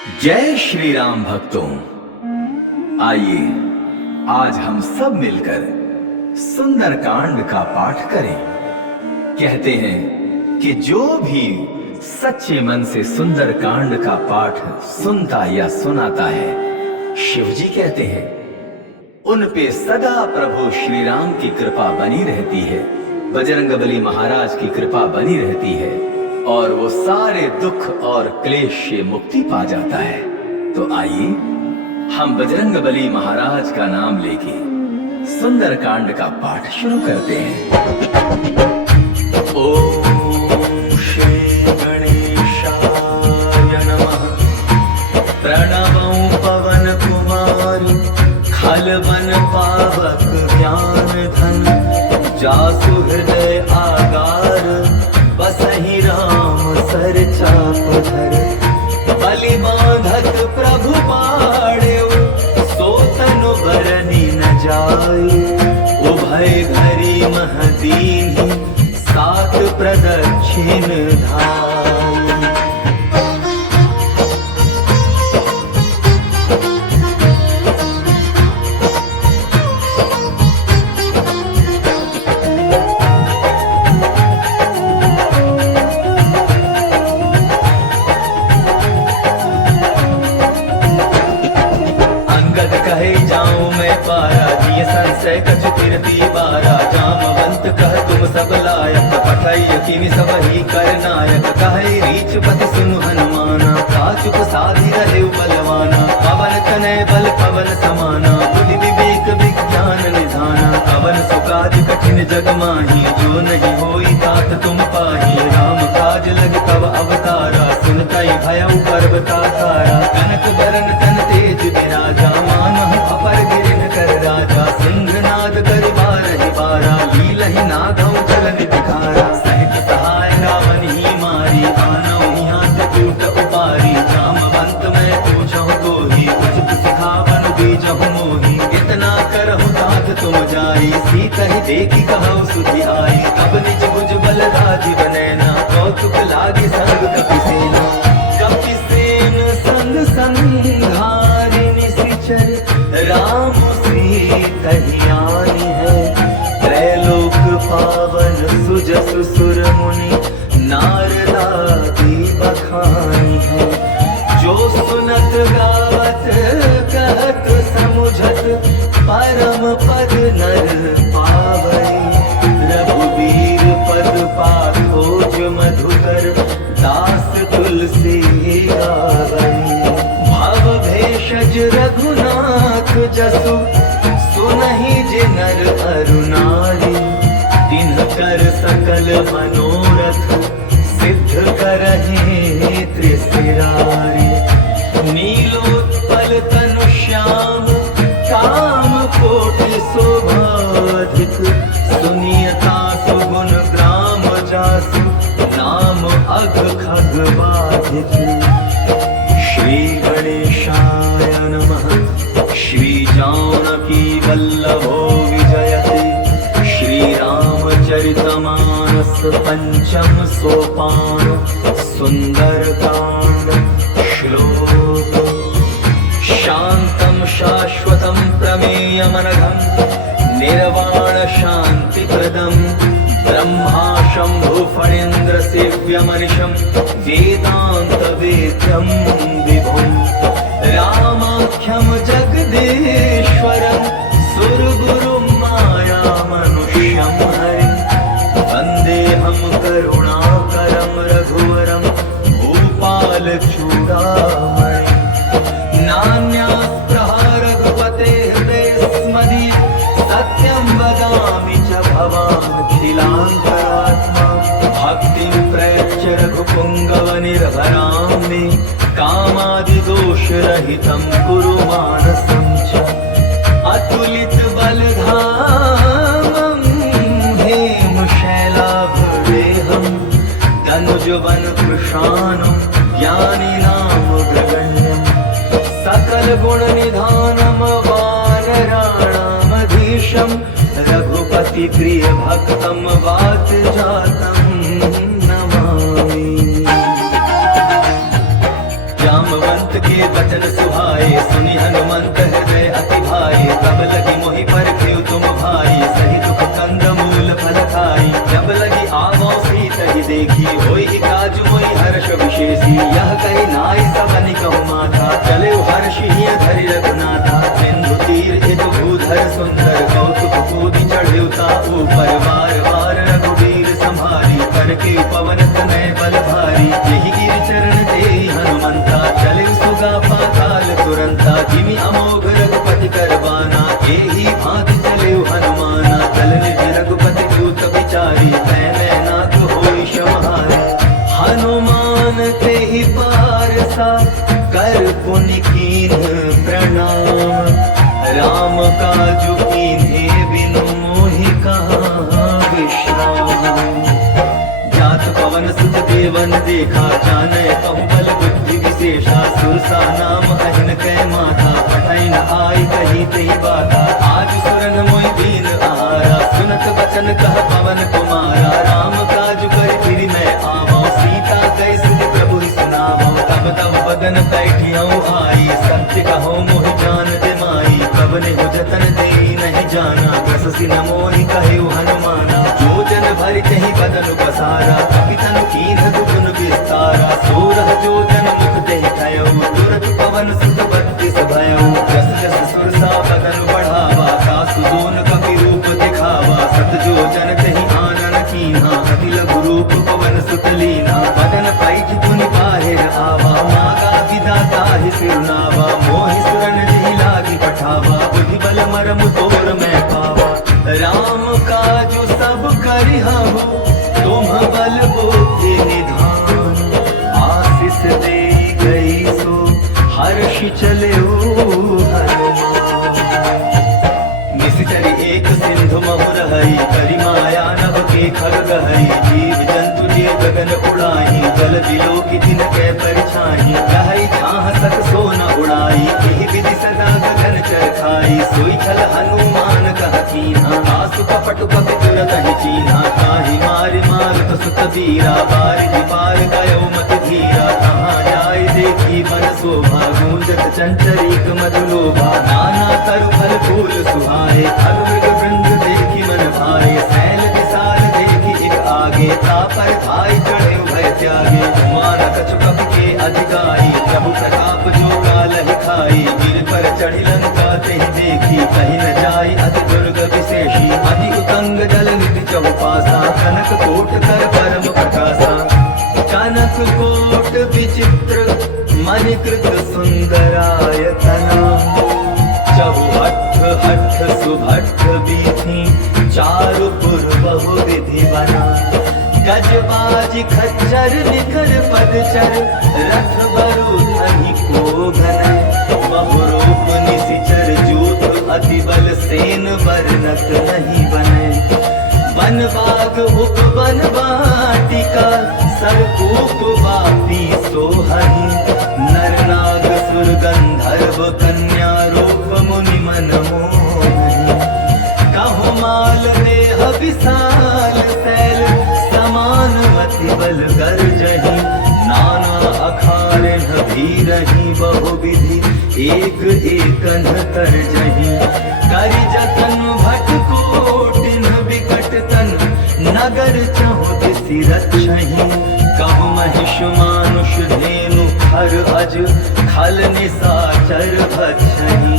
जय श्री राम भक्तों, आइए आज हम सब मिलकर सुंदरकांड का पाठ करें। कहते हैं कि जो भी सच्चे मन से सुंदरकांड का पाठ सुनता या सुनाता है, शिवजी कहते हैं उन पे सदा प्रभु श्री राम की कृपा बनी रहती है, बजरंगबली महाराज की कृपा बनी रहती है और वो सारे दुख और क्लेश से मुक्ति पा जाता है। तो आइए हम बजरंगबली महाराज का नाम लेके सुंदरकांड का पाठ शुरू करते हैं। ओम श्री गणेशाय नमः। प्रणवं पवन कुमार खलबन पावक ज्ञान धन, जासु हृदय आगार बसहि राम सर चाप धर। बलि बांधत प्रभु पाड़्यो, सो तनु बरनि न जाय। उभय घरी मह दीन्हि, सात प्रदक्षिण धाय। संशय कछु कीर्ति बारा, जामवंत कह तुम सब लायक। पठय किमि सब ही कर नायक, कहे रीछ पति सुनु हनुमाना। काचुक साधि रहे बलवाना, पवन तनय बल पवन समाना। बुद्धि विवेक विज्ञान निधाना, पवन सुकाज कठिन जग माही। जो नहीं होई तात तुम पाही, राम काज लग तब अवतारा। सुनतई भयउ पर्वताधारा, कनक बरन तन तेज विराजा। मानह अपर गिरिन कर राजा, सिंहनाद करि बारहि बारा। लीलहि नागौ चलन दिखारा, सहित सहाय रावण ही मारी। आनौ हियात कूट उपारी, जामवंत मैं पूछहु तोहि। उचित सिखावन बीजहु मोहि, इतना करहु तात तुम जाई। सीतहि देखि कहौ सुधि आई, तब निज भुज बल राजीव नैना। कौतुक लागे सर्व कपिसेना, कपिसेन संग संघारि निशिचर। राम कही आनी है, त्रैलोक पावन सुजसु सुर मुनि। नारदादि बखानी है, जो सुनत गावत कहत समुझत। परम पद नर पावै, रघुवीर पद पाखोज मधुकर। दास तुलसी गावै, भव भेषज रघुनाथ जसु। सुनहि जे नर अरु नारी, तिन्हकर सकल मनोरथ। सिद्ध करहि त्रिशिरारी, नीलोत्पल तनु श्याम। काम कोटि शोभाधिक, सुनियता सुगुण ग्राम जासु। नाम अघ खग बाधिक। श्री गणेशाय नमः। श्री जानकी वल्लभो विजयते, श्री रामचरितमानस। पंचम सोपान सुंदरकांड श्लोक। शांतं शाश्वतं प्रमेयमनघं, निर्वाण शांतिप्रदं। ब्रह्मा शंभु फणीन्द्र सेव्यमनिशं, वेदांत वेद्यं विभुम्। रामाख्यं जगदीश्वरं, सुरगुरुं मायामनुष्यं हरिं। वन्देऽहं करुणाकरं रघुवरं, भूपालचूडामणिं। नान्यास्पृहा रघुपतेः स्मदीये, सत्यं वदामि च भवानखिलान्तरात्मा। भक्तिं प्रयच्छ रघुपुङ्गवनिर्भरां मे, कामादिदोषरहितं कुरु मानसं च। अतुलित बलधामं, हेम शैलाभदेहं। तनुजवन कृशानं, ज्ञानिनां ग्रगण्यं। सकल गुण निधानं, वानराणामधीशं। रघुपति प्रिय भक्तं, वात जातं नमामि। जामवंत के विशेषी यह कही नाई सबनि कहु माथा चले हर्षि धरि रघुनाथा सिंधु तीर एक भूधर सुंदर कौतुक कूदि चढ़्युता ऊपर बार बार रघुवीर संभारी करके पवन तनय बल भारी यही गिर चरण दे हनुमंता चले सुगा पाताल तुरंता जिमि अमोघ रघुपति करबाना एही भांति चले हनुमाना चल निधि रघुपति दूत विचारी तै नाथ होई समारी हनुमान ते ही पारसा कर पुनि कीन प्रणाम राम काजु कीन्हे बिनु मोहि कहाँ विश्राम जात पवन सुत देवन देखा जाने कहु बल बुद्धि विशेषा सुरसा नाम अहिन कै माथा पठै न आई कही तही बाता आज सुरन मोहि दीन आहारा सुनत बचन कह पवन कुमारा राम काज कर फिर मैं आवो सीता कै सुख प्रभु सुनावो तब तब बदन बैठियौ आई सत्य कहो मोहि जान दे माई कबने हो जतन दे नहीं जाना प्रससी न मोहि कहे हनुमाना जो जन भरि तहि बदन पसारा कपितन कीन्ह दुगुन विस्तारा सोरह जो जन मुख देहि कयो तुरत पवन सुत बत्तीस भयो जस जस सुरसा बदन बढ़ावा कासु दोन कपि रूप दिखावा सत जो जन तहि आनन कीन्हा अति लघु रूप पवन सुत लीना बदन पैठ धुनि बाहिर आवा मागा विधाता ही सिरनावा मोहि सुरन जी लागी पठावा बुद्धि बल मरम तोर मैं पावा राम काजु सब करिहु तुम बल बुद्धि निधान आशीष दे गई सो हर्षि चले हनुमान निश्चरी एक सिंधु महुर हई करि माया नभ के खग गहई जीव जंतु जे गगन उड़ाई जल बिलो की दिन के परिछाई कहई छाह सक सो न उड़ाई एहि विधि सदा गगन चरखाई सोई छल हनुमान कहकीना आसु कपट कपि तुरत ही चीन्हा ताहि मारि मारुत सुत वीरा बारिधि पार गयो मति धीरा कहाँ जाय देखी बन शोभा गूंजत चंचरीक मधुलोभा नाना तरु फल फूल सुहाए फल मृग वृंद देखी मन भाए सैल विशाल देखी एक आगे तापर धाय चढ़े भय त्यागे माना कछु कपि के अधिकारी प्रभु प्रताप जो कालहि खाई गिर पर चढ़ी लंका तेहि देखी कहीं न जाई अति दुर्ग विशेषी अति उतंग जल निधि चहुपासा कनक कोट कर परम प्रकाशा कनक कोट विचित्र मणिकृत सुंदरायतना चहुहठ हठ सुभठ बीथी चारु पुर बहु विधि बना गजबाज खच्चर निखर पदचर रथ बरु धनि को घन बहुरूप निशिचर जूथ अति बल सेन वर्णत नहीं बने वन बाग उपवन वाटिका सरकूप वापी सोहहि नर नाग सुर गंधर्व कन्या रूप मुनि मन मोहहि कहु माल देह विशाल शैल समान मति बल गर्जहि नाना अखारे भीरहि बहु विधि एक एकन तरजहि करि जतन भट कोटिन विकट तन नगर चहु दिसि रक्षहि कहु महिष मानुष धेनु हर अज खल निसाचर भक्षहि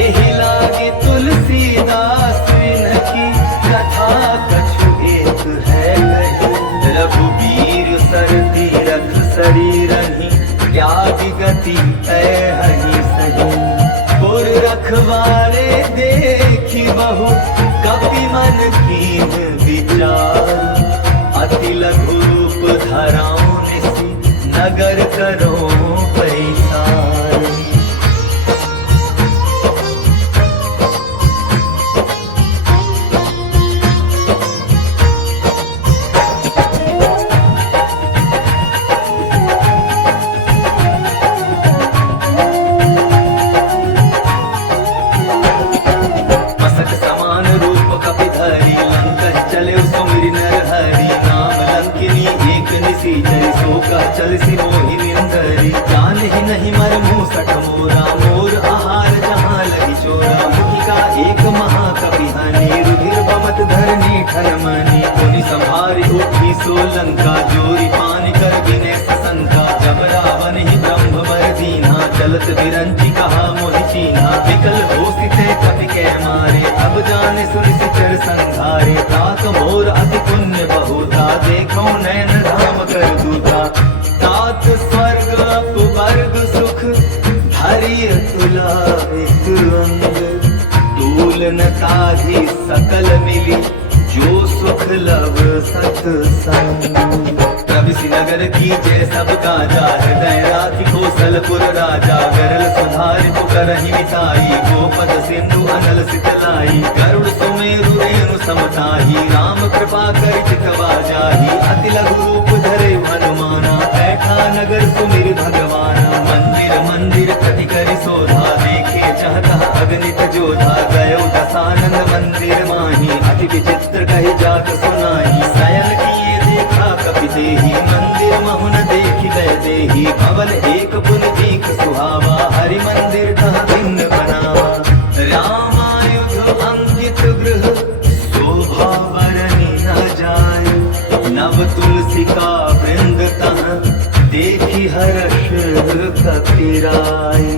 एहि लागे तुलसीदास विनहि कथा कछु एक है कही रघुबीर सर तीरथ शरीरहि त्याग गति ऐहि सही पुर रखवारे देखी बहु कपि मन कीन विचार अति लघु रूप धराऊं निसि नगर करो पैसार चल सी मोहि निरंतरी जान ही नहीं मर मूसठ मोरा मोर आहार जहाँ लगी चोरा मुखी का एक महाकपि हनी रुधिर बमत धरनी ठन मनी पुनि संहारी उठी सो लंका जोरी पान कर गिने सशंका चलत बिरंची कहा मोहि चीन्हा विकल होसिते कपि के मारे अब जाने सुनि सिचर संघारे तात मोर अति पुण्य बहुता देखो नैन राम कर दूता तात स्वर्ग अपवर्ग सुख धरिय तुला एक अंग तूल न ताहि सकल मिली जो सुख लव सत्संग प्रविशि नगर की जय सब काजा हृदय राखि कौशलपुर राजा गरल सुधारि पुकरहि मिताई गोपद सिंधु अनल सितलाई गरुड़ सुमेरु रेणु समताही राम कृपा करि चितवा जाहि अति लघु रूप धरे हनुमाना बैठा नगर सुमिर भगवाना मंदिर मंदिर प्रति करि शोधा देखे चाहता अगणित जोधा गयो दसानंद मंदिर माही अति विचित्र कहि जात सुनाही शयन किए देखा कपि देहि मंदिर महुन देखि दय देहि भवन एक पुन देख सुहावा हरि मंदिर कहा भिन्न बनावा रामायुध अंकित गृह शोभा बरनि न जाय नव तुलसी का वृंद तह देखि हर्ष कपिराय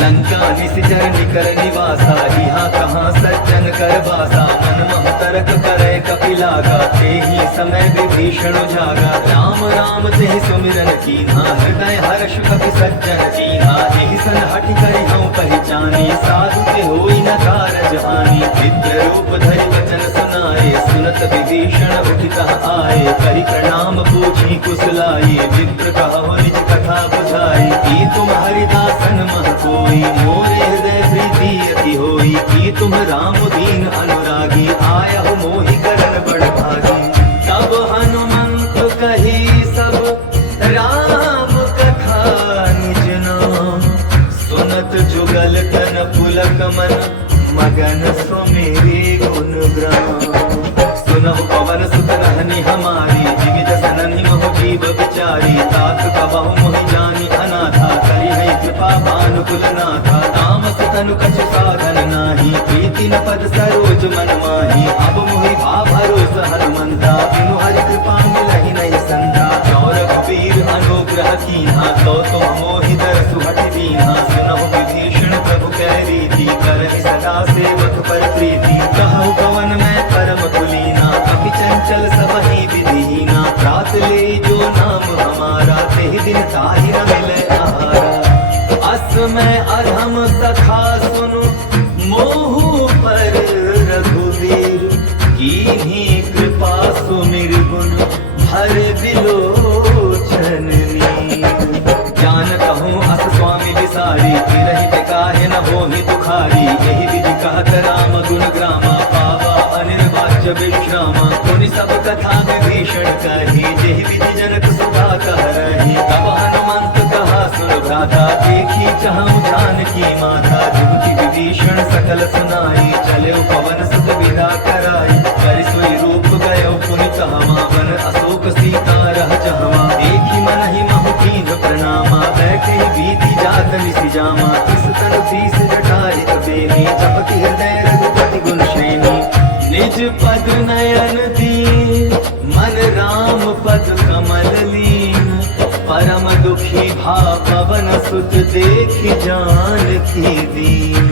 लंका निशिचर निकर निवासा यहाँ कहाँ सज्जन कर बासा मन मह तरक करे कपिलागा तेहि समय विभीषण जागा राम राम तेहि सुमिरन कीन्हा हृदय हर्ष कपि सज्जन कीन्हा एहि सन हठि करि हऊँ पहचानी साधु ते होई न कारज हानि विद्र रूप धरि वचन सुनाए सुनत विभीषण उठितः आए करि प्रणाम पूछी कुशलाई विप्र कहो निज कथा बुझाई की तुम हरिदासन मह कोई मोरे हृदय प्रीति अति होई की तुम राम दीन अनुरागी आया हो मोहि करन बड़ भागी तब हनुमंत कही सब राम कथा निज नाम सुनत जुगल तन पुलक मन मगन सुमेरे गुण ग्राम सुनहु पवन सुत रहनी हमारी जीवित सननि महु जीव बिचारी तात कबहु मोहि जानी अनाथा करि है कृपा भानुकुल नाथा तामस तनु कछु साधन नाही प्रीति न पद सरोज मन माही अब मोहि भा भरोस हनुमंता बिनु हरि कृपा मिलहि नहीं संता चौर कबीर अनुग्रह कीन्हा तो तुम मोहि दरसु हठि दीन्हा सुनहु विभीषण प्रभु कै रीति करहि सदा सेवक पर प्रीति कहु पवन मैं परम कुलीना कपि चंचल सबहि विधिहीना प्रात ले जो नाम हमारा तेहि दिन ताहि न मिलै आहारा अस मैं अधम सखा सुनु मोहु पर रघुवीर कीन्ही कृपा सुमिर गुण भर बिलोचन नीर जान कहूँ अस स्वामी विसारी तिरहि बिकाहे न होहि दुखारी यही विधि कहत राम गुण ग्रामा पावा अनिर्वाच्य विश्रामा पुनि सब कथा विभीषण कही जेहि विधि जनक सुधा कह रही तब हनुमंत कहा सुन भ्राता देखी चाहूं जानकी माता जुगति विभीषण सकल सुनाई चले पवन सुत विदा कराई करि सोई रूप गयो पुनि तहमा वन अशोक सीता रह जहवा देखी मन ही महु कीन्ह प्रणामा बैठे बीती जात निसि जामा तिस तनु शीस जटारित बेनी जपति हृदय रघुपति गुण श्रेणी निज पद नयन दीन मन राम पद कमल लीन परम दुखी भा पवन सुत देखि जानकी दीन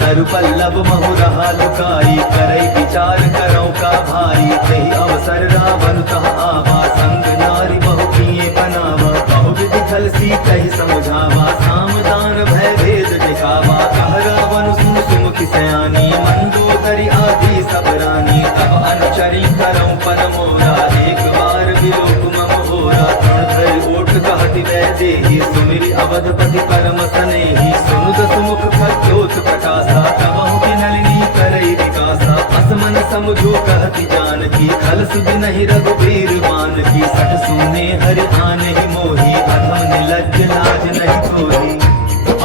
तरु पल्लव महु रहा लुकाई करई विचार करौ का भाई तेहि अवसर रावण तह आवा संग नारी बहु किए बनावा बहु विधि छल सीतहि समझावा सामदान भय भेद दिखावा कह रावण सुन सुमुखि सयानी मंदोदरी आदि सब रानी तब अनुचरी करौ पन मोरा एक बार विलोक मम होरा तृण धरि ओठ कहति वै देहि सुमिरि अवधपति परम सनेहि सुनुद सुमुख खद्योत प्रकाशा तबहु की नलिनी करई विकासा असमन समझो कहति जानकी खल सुध नहीं रघुबीर मान की सठ सुने हरि आने ही मोही अधम निलज्ज लाज नहीं कोही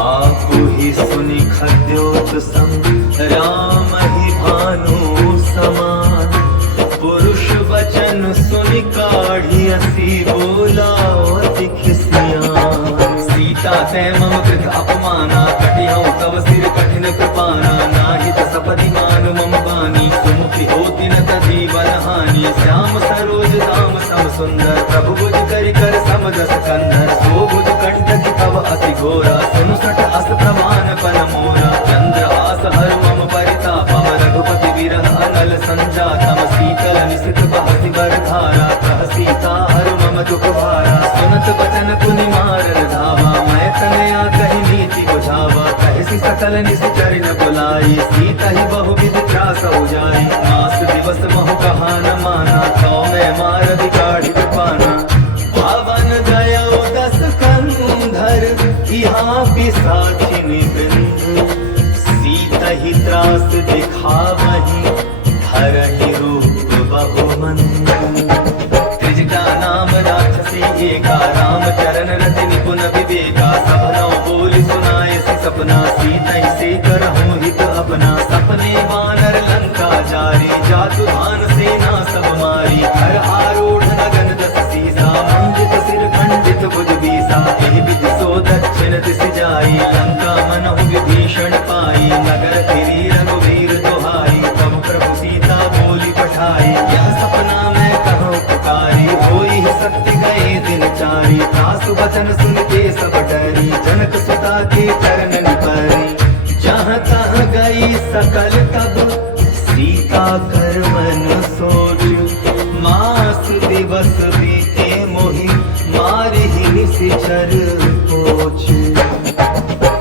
आपु ही सुनि खद्योत सम राम ही भानु समान पुरुष वचन सुनि काढ़ी असी बोला अति खिसियान सीता तै मम कृत अपमाना कटिहऊँ तव सिर कठिन कृपाना नाहित सपदि मान मम बानी सुमुखि होति न तजीवन हानि श्याम सरोज दाम सम सुंदर प्रभु बुझ करि कर समदस कंधर सो बुझ कंठ की तव अति घोरा सुनु सठ अस प्रमाण पन मोरा चंद्र हास हर मम परितापम रघुपति विरह अनल संजातम शीतल निशित बहति बर धारा कह सीता हर मम दुख भारा सुनत बचन पुनि मारन धावा मैं तनया कहि नीति बुझावा कहसी सकल निश्चर न बुलाई सीता ही बहु विधि त्रास उजाई मास दिवस महु कहा न माना तो मैं मार बिगाड़ी पाना पावन गयो दस कंधर यहाँ पिसाचिनी बिंदु सीता ही त्रास दिखावही धरहि रूप बहु मंदु त्रिजटा नाम राक्षसी एका राम चरण रति निपुण विवेका सब नौ बोली सुनायसी सपना सीता से करहु हित अपना सपने वानर लंका जारी जातु धान सेना सब मारी हर आरूढ़ नगन दस सीसा मंडित सिर खंडित भुज बीसा एहि विधि सो दक्षिण दिस जाई लंका मनहु विभीषण पाई नगर फिरी रघुवीर दुहाई तब प्रभु सीता बोली पठाई यह सपना मैं कहूँ पुकारी होई सत्य गए दिन चारी तासु वचन सुन के सब डरी जनक सुता के चरण परी जहाँ तहाँ गई सकल तब सीता कर मन सोच मास दिवस बीते मोहि मारि ही निशिचर पोछ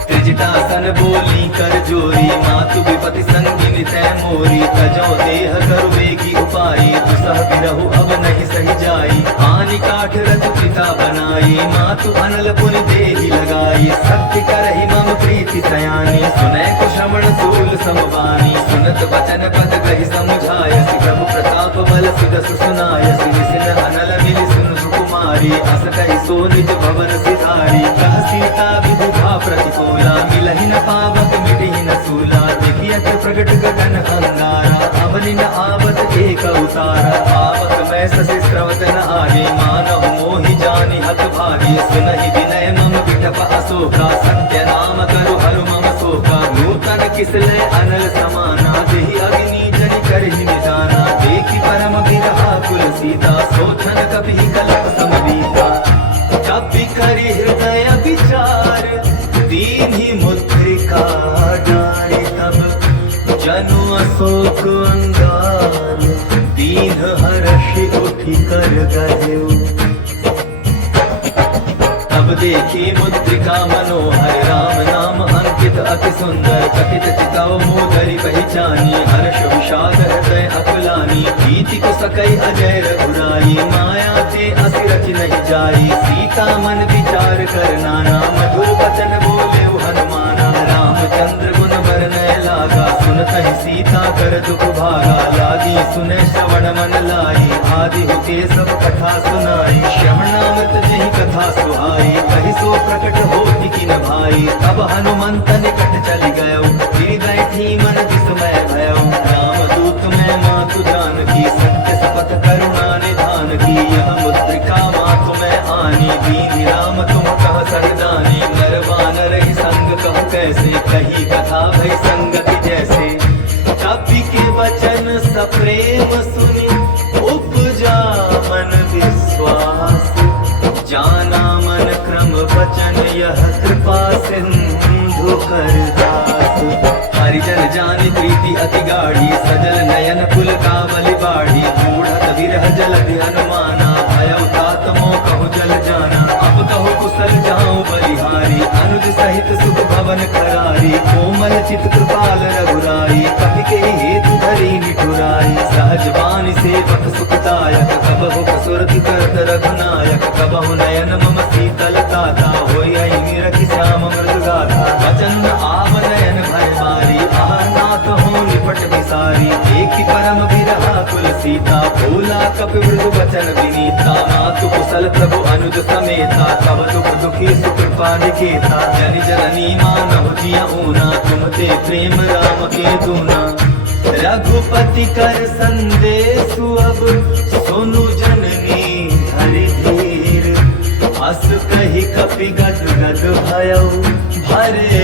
त्रिजटासन बोली कर जोरी मातु विपति संगिनी तै मोरी तजो देह करु बेगी उपाई दुसह बिरहु अब नहीं सही जाई हानि काठ रच पिता बनाई मातु अनल पुनि देहि लगाई सत्य करहि मम प्रीति सयानी सुनै को श्रवण सूल समवानी सुनत वचन पद कहि समुझायस प्रभु प्रताप बल सुदस सुनायस निसिन अनल मिलि सुन सुकुमारी अस कहि सो निज भवन सिधारी कह सीता विदुधा प्रतिकूला मिलहि न पावक मिटहि न सूला देखियत प्रगट गगन अंगारा अवनि न आवत एक उतारा पावक मैं ससि स्रवत न आगे मानहु मोहि जानि हत भागे सुनहि विनय मम विटप अशोका सत्य नाम करु हरु मम शोका नूतन किसले अनल समाना देहि अग्नि जनि करहि निदाना देखि परम विरहा कुल सीता सोचन कपि कलप समवीता कपि करि हृदय विचार दीन्हि मुद्रिका डारि तब जनु अशोक अंगार दीन हर्षि उठि कर गयो तब देखी मुद्रिका मनोहर राम नाम अंकित अति सुंदर कथित चितव मोदरि पहचानी हर्ष विषाद हृदय अकुलानी भीति को सकई अजय रघुराई माया ते असि रचि नहीं जाई सीता मन विचार कर नाना मधुर वचन बोले हनुमाना रामचंद्र गुण वर्णय लागा सुनतहि सीता कर दुख भागा लागी सुने श्रवण मन लाई आदि होते सब कथा सुनाई श्रवणामृत जहि कथा सुहाई कहि सो प्रकट होति किन भाई तब हनुमंत निकट चली गयो गिर गए थी मन विस्मय भयो राम दूत में मातु जानकी सत्य शपथ करुणा निधान की यह मुद्रिका मातु में आनी दीन राम तुम कह सरदानी नर वानर ही संग कहु कैसे कही कथा भई संगति जैसे कपि के वचन सप्रेम सुनि उपजा मन विश्वास जाना मन क्रम वचन यह कृपा सिंधु कर दास हरिजन जानि प्रीति अति गाढ़ी सजल नयन कुल कावली बाढ़ी बूढ़त विरह जलधि हनुमाना भयउ तात मोह कहु जल जाना अब कहु कुशल जाऊं बलिहारी अनुज सहित सुख भवन करारी कोमल चित कृपाल रघुराई कपि के हेतु धरी निठुराई सहज बानी सेवक सुखदायक कबहु कसुरति करत रघुनायक कबहु नयन मम शीतल ताता होई निरखि श्याम मृदु गाथा वचन आव नयन भय मारी आहनाथ हो निपट बिसारी देखि परम विरहा कुल सीता भूला कपि मृदु वचन विनीता मातु कुशल प्रभु अनुज समेता तब दुख दुखी सुकृपा निकेता जनि जननी मानहु जिया ऊना तुम ते प्रेम राम के दूना रघुपति कर संदेशु अब सुनु जननी हरि धीर अस कहि कपि गद गद भयो भरे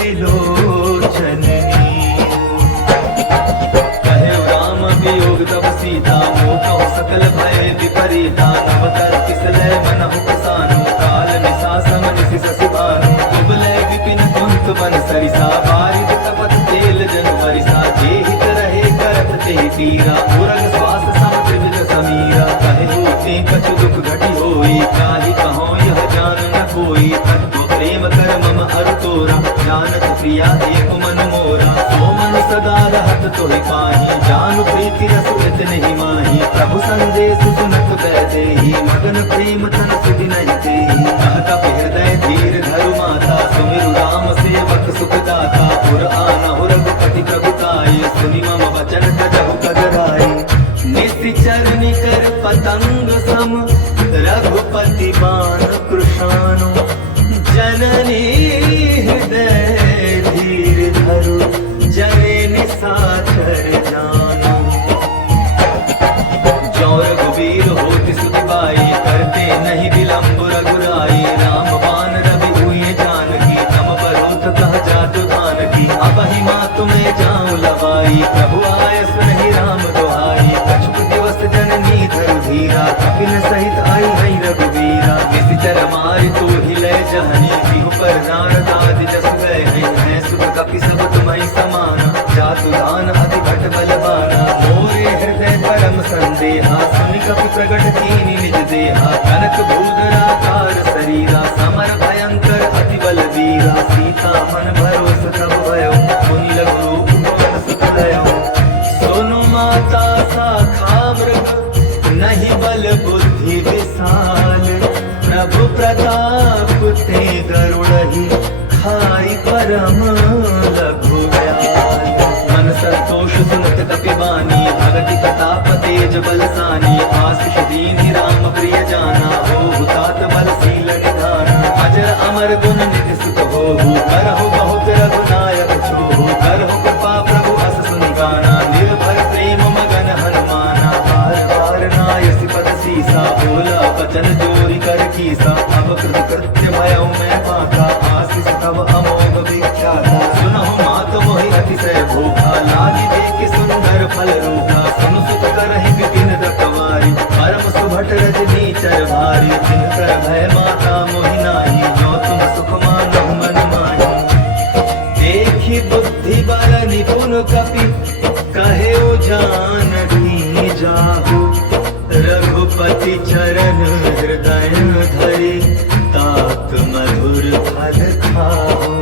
विलोचन कहे राम वियोग तब सीता मोह सकल भय विपरीता नव सोई, काहि कहो यह जान न कोई। तत्व प्रेम कर मम अरु तोरा, जानत प्रिया एक मन मोरा। सो मन सदा रहत तोहि पाहि, जानु प्रीति रस इतने माही। प्रभु संदेश सुनत बैदेहि, मगन प्रेम तन सुधि नहीं तेहि। कहत हृदय धीर धरु माता, सुमिरु राम सेवक सुख दाता। पुर आनहु रघुपति प्रभुताई, सुनि मम वचन तजहु कगराई। निश्चर निकर पतंग सम, रघुपति बाण कृशानु। जननी हृदय धीर धरु, जने निसाचर जानु। जो रघुबीर होति सुति बाई, करते नहीं विलंब रघुराई। राम बाण रवि हुए जानकी, तम बरोत कह जातु धानकी। अबहि मातु में जाऊं लवाई, प्रभु आय सुनहि राम दुहाई। कछुक दिवस जननी धरु धीरा, कपिल सहित आई है रघुवीरा। निश्चर मारि तो हिले जहनी, बिहु पर नारद आदि जस गए हैं। सुख कपि सब तुम्हारी समाना, जातु दान अति भट बलवाना। मोरे हृदय परम संदेहा, सुनि कपि प्रगट कीनि निज देहा। कनक भूधराकार शरीरा, समर भयंकर अति बलवीरा। सीता मन भरोस तब भयो, मुनि लघु रूप पवन सुत लयो। सुनु माता शाखा मृग, नहीं बल बुद्धि विशाल। प्रभु प्रताप ते गरुड़हि, खाई परम लघु ब्याल। मन संतोष सुनत कपि बानी, भगति प्रताप तेज बलसानी। आशीष दीन्हि राम प्रिय जाना, होहु तात बलशील निधाना। अजर अमर गुण निधि सुत होहु, करहु बहुत रघुनायक छोहु। करहु कृपा प्रभु अस सुनि गाना, निर्भर प्रेम मगन हनुमाना। बार बार नायसि पद सीसा, बोला बचन जोरि कर कीसा। अब कृत कृत्य भयउ मैं पाका, आशीष तब अमोघ विख्याता। सुनहु मात मोहि अतिशय भूखा, लागी देखि सुंदर फल रूखा। सुनु सुत करहि विपिन दतवारी, परम सुभट रजनी चर भारी। जिनकर भय माता मोहि नाही, जो तुम सुख मानहु मन माही। देखि बुद्धि बल निपुण कपि, कहे जानकी जाहु। रघुपति चरण हृदय धरि, तात मधुर फल खाहु।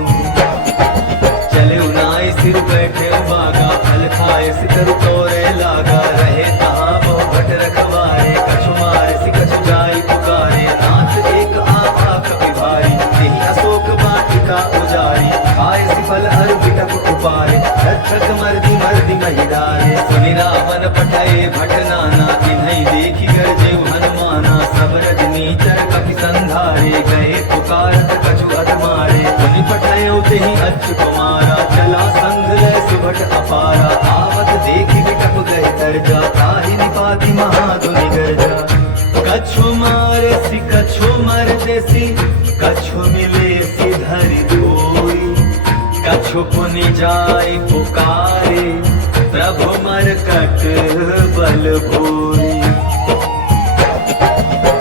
चले उनाई सिर बैठे बागा, फल खाए सितर तोरे लागा। रहे तहाँ बहु भट रखवारे, कछु मारे सि कछु जाई पुकारे। नाथ एक आवा कपि भारी, तेहि अशोक वाटिका उजारी। खाए सि फल हर बिटप उपारे, रक्षक मर्दि मर्दि महि डारे। सुनि रावण पठय भट नाना, तिन्है देखि गरजेउ हनुमाना। सब रजनीचर कपि संधारे, गए पुकारत कछु अध मारे। मुनि पठयउ तेहि अच्युत कुमारा, चला संग लय सुभट अपारा। आवत देखि बिटप गए तरजा, ताहि निपाति महाधुनि गर्जा। कछु मारे सि कछु मर्देसि, कछु मिले सि धरि धोई। कछु पुनि जाय पुकारे, प्रभु मरकट बल भोरी।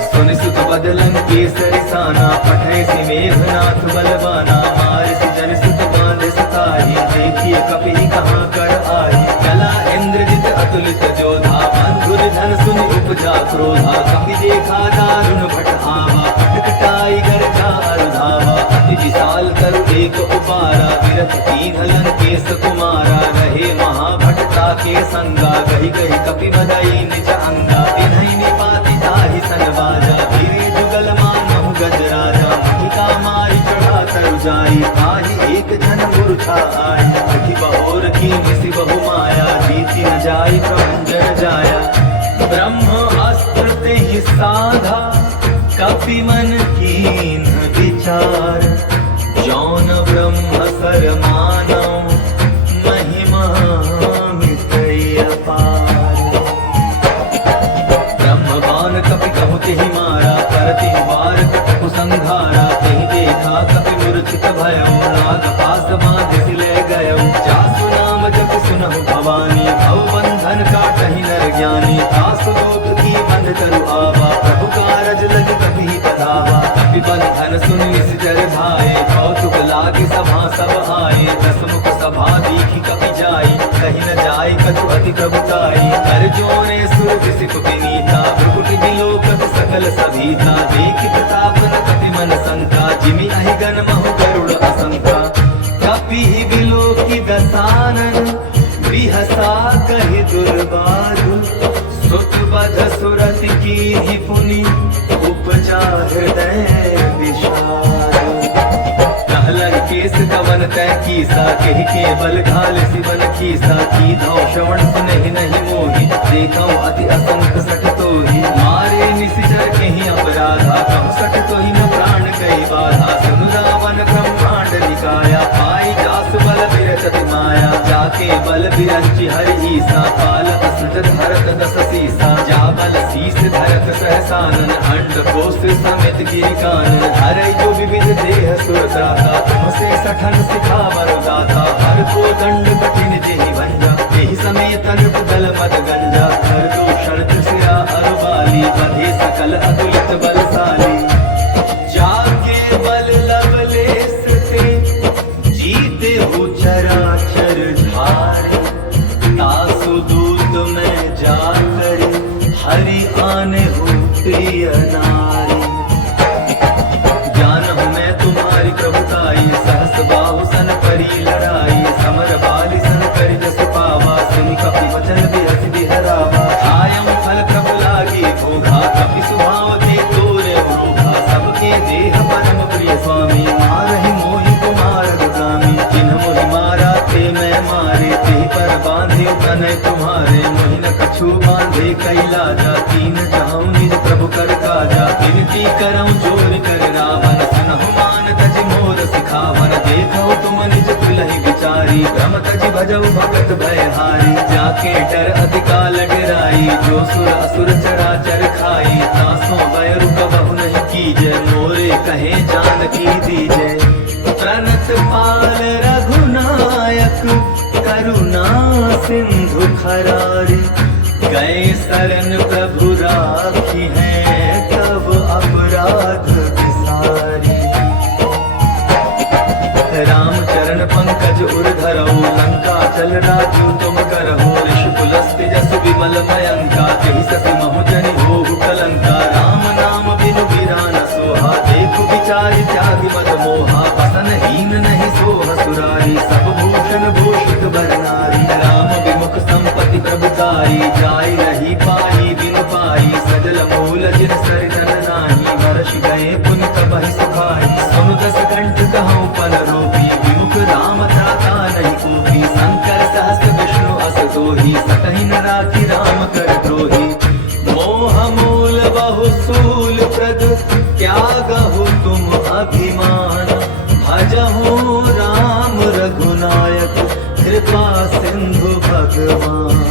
सुनि सुत बदलन केसरि साना, पठय सि मेघनाथ बलवाना। मार सि जन सुत बांधे सताही, देखिए कपि कहाँ कर आही। चला इंद्रजित अतुलित जोधा, बंधु निधन सुनि उपजा क्रोधा। कपि देखा दारुण भट आवा, कटकटाई गर्जा अरुधावा। अति विशाल तरु एक उपारा, विरथ कीन्हलन केस कुमारा। रहे महाभटता के संगा, गहि गहि कपि बदई निज अंगा। तिन्है निपाति ताहि सन बाजा, वीर जुगल मानहु गजराजा। मुठिका मारी चढ़ा तरु जाई, ताहि एक जन मूर्छा आई। सखी बहोर कीन्हि सि बहु माया, जीति न जाई प्रभंजन जाया। ब्रह्म अस्त्र तेहि साधा, कपि मन कीन्ह विचार। जौन ब्रह्म सर मानौ, महिमा मितै अपार। ब्रह्म बाण कपि कहु तेहि मारा, करति वार कटकु संघारा। तेहि देखा कपि मूर्छित भयउ, नाग पास बाँधि सि ले गयउ। जासु नाम जपि सुनहु भवानी, भव बंधन काटहि नर ज्ञानी। तासु लोक की बंध तरु आवा, प्रभु कारज लग कपि पधावा। कपि बंधन सुनि निश्चर धाये, कौतुक लागे सभा सब आए। दस मुख सभा दीखि कपि जाई, कहि न जाय कछु अति प्रभुताई। कर जोने सुर विसिप विनीता, भ्रुकुटि बिलोकत सकल सभीता देखि प्रताप न कपि मन शंका जिमि अहि गण महु गरुड़ असंका कपि बिलोकि दसानन बिहसा कहि दुर्बाधु सुत बध सुरति कीन्हि पुनि उपजा हृदय विषाद कहलन केस कवन तै कीसा कहि के बल घाल सिवन खीसा की धौ श्रवण सुनहि नहीं मोहि देखौ अति असंख सठ तोहि मारे निसिचर कहि अपराधा कम सठ तोहि न प्राण कहि बाधा सुन रावण ब्रह्मांड निकाया पाई जासु बल बिरचति माया जाके बल बिरंचि हरि ईसा पाल असुत धरत दस सीसा जा बल शीस धरत सहसानन अंड कोश समेत गिरि कानन हरै जो विविध देह सुरदाता तुमसे सठन सिखावर गाथा हर को दंड कठिन जेहि भंजा एहि समेत नृप दल मद गंजा हर दूषण त्रिशिरा अरुबाली बधे सकल अतुलित बलशाली जाके बल लवलेस ते जीते हो चराचर झारे तासु दूत में जाकर हरि आने हो प्रिय नारी ज्ञान हूँ मैं तुम्हारी प्रभुताई सहस बाहु सन परी लड़ाई समर बाली सन कर जस पावा सुनि कपि वचन बिहस बिहरावा आयम फल प्रभु लागी भोगा कपि सुभाव ते तोरे रोगा सबके देह परम प्रिय स्वामी मारहि मोहि कुमार दुगामी जिन्ह मोहि मारा ते मैं मारे ते पर बांधे तनय तुम्हारे मोहि न कछु बांधे कैलाजा तीन जहाँ निज प्रभु कर काजा विनती करऊं जोर कर रावण सुनहु मान तज मोर सिखावन देखो तुम निज तुलहि विचारी भ्रम तज भजऊ भगत भयहारी जाके डर अधिकाल डराई जो सुर असुर चराचर खाई तासों बैरु कबहु नहीं कीजय मोरे कहे जानकी दीजय प्रणत पाल रघुनायक करुणा सिंधु खरारी गए शरण प्रभु राखी है तब अपराध विसारी राम चरण पंकज उर धरऊ लंका चल राजू तुम करहु ऋषिकुलस तेजस विमल मयंका तेहि ससि महु जनि होहु कलंका राम नाम बिनु गिरान सोहा देखु विचारि त्यागि मद मोहा बसन हीन नहीं सोह सुरारी सब भूषण भूषित बर नारी राम विमुख संपत्ति प्रभुताई जाय रही पाई बिनु पाई सजल मूल जिन सरजन नाही वर्ष गए पुन कबहि सुखाई सुनु दस कंठ कहूँ पल रूपी विमुख राम त्राता नहीं कोपी शंकर सहस्र विष्णु अस दोही सकहि न राखी राम कर द्रोही मोह मूल बहु सूल प्रद त्यागहु तुम अभिमान भजहु राम रघुनायक कृपा सिंधु भगवान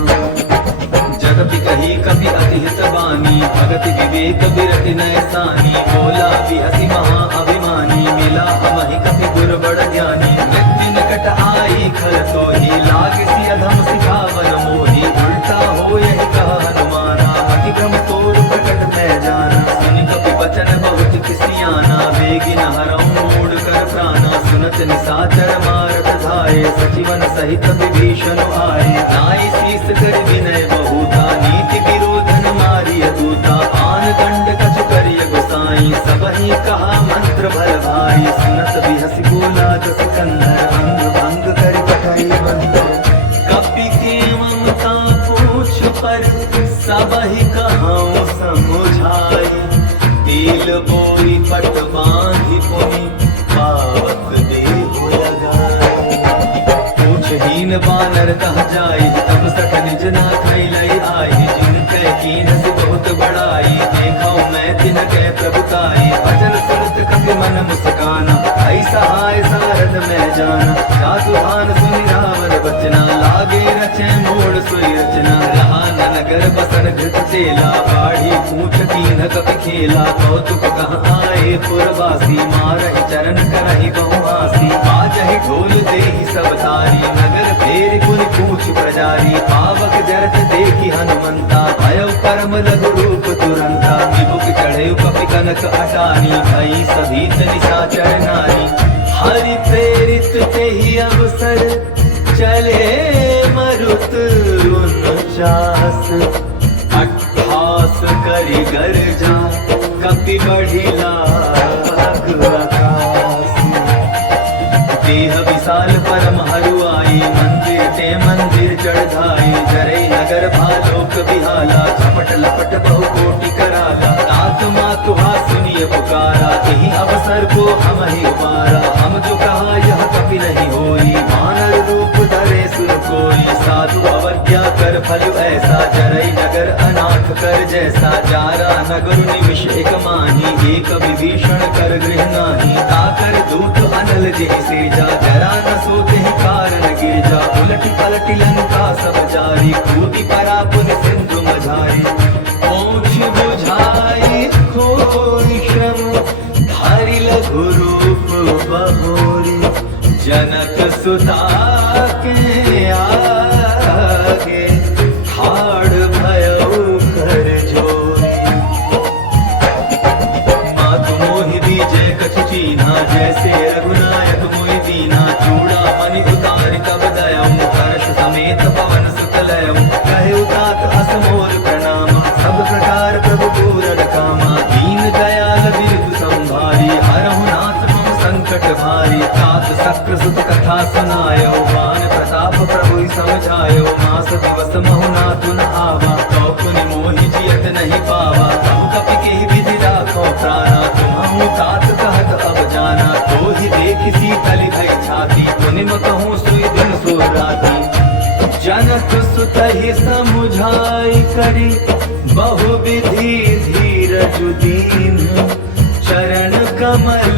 जगति कही कपि अति हित बानी भगति विवेक बिरति नयसानी बोला बिहसी महा अभिमानी मिला हमहि कपि गुर बड़ ज्ञानी मृत्यु निकट आई खल तोहि लागसी अधम सिखावन मोहि उल्टा हो यही कहा हनुमाना अति भ्रम तोड़ प्रकट मैं जाना सुनि कपि वचन बहुत किसियाना बेगिन हरऊं मूढ़ कर प्राणा सुनत निसाचर मारत धाये सचिवन सहित विभीषण आए नाई शीस कर विनय बहुता नीति विरोधन मारिय दूता आन दंड कछ करिय गोसाई सबहि कहा मंत्र भल भाई सुनत बिहसि बोला जस कंधर अंग भंग कर पठाई बंधु कपि के ममता पूछ पर सबहि कहाऊं समुझाई तिल बोरी पट बांधि पुनि पावक देहु लगाई पूछहीन बानर कह जाई तब सठ निज ना खैलई आई जिन कह कीन से बहुत बड़ाई देखौ मैं तिन कह प्रभुताई भजन सुनत कपि मन मुस्काना ऐसा हाय सारद मैं जाना जातुहान सुनि रावण बचना लागे रचे मोड़ सुई रचना रहा न नगर बसन घृत चेला बाढ़ी पूछ कीन कपि खेला कौतुक कहाँ आए पुरवासी मारहि चरण करहि बहुआसी बाजहि ढोल देहि सब तारी नगर फेर पुनि पूछ प्रजारी पावक जरत देखि हनुमंता भयउ परम लघु रूप तुरंता विमुख चढ़ेउ कपि कनक अटानी भई सभीत निशाचर नारी हरि प्रेरित तेहि अवसर चले मरुत उनचास अट्ठास करि गर्जा भक्ति बढ़िला देह विशाल परम हरुआई मंदिर ते मंदिर चढ़ाई जरई नगर भालोक बिहाला झपट लपट बहु कोटि कराला तात मातुहा सुनिय पुकारा यही अवसर को हम ही उबारा हम जो कहा यह कभी नहीं होई मानव रूप धरे सुर कोई साधु अवज्ञा कर फल ऐसा जरई नगर अनाथ कर जैसा जारा नगर निमिष एक माही एक विभीषण कर गृह नाही ताकर दूत अनल जे सिरजा जरा न सोते ही कारण गिरजा उलटी पलटी लंका सब जारी कूदी परा पुन सिंधु मझारी पहुँच बुझाई खोई श्रम धारी लघु रूप बहोरी जनक सुता के आगे ठाड़ भयो कर जोरी मातु मोहि दीजय कछु चीन्हा जैसे रघुनायक मोहि दीना चूड़ा मणि उतार कब दयम हर्ष समेत पवन सुत लयम कहे उतात असमोर प्रणाम सब प्रकार प्रभु पूरन कामा दीन दयाल बिरधु संभारी हरहु नाथ मम संकट भारी तात सक्र सुत कथा सुनायो बान प्रताप प्रभु समझायो मास दिवस महु नाथ न आवा तो पुनि मोहि जियत नहीं पावा तब कपि के विधि राखो प्राणा तुम्हु तात कहत अब जाना तो ही देख शीतल भय छाती पुनि कहूँ सुई दिन सो राती जनक सुत ही समुझाई करी बहु विधि धीरज दीन चरण कमल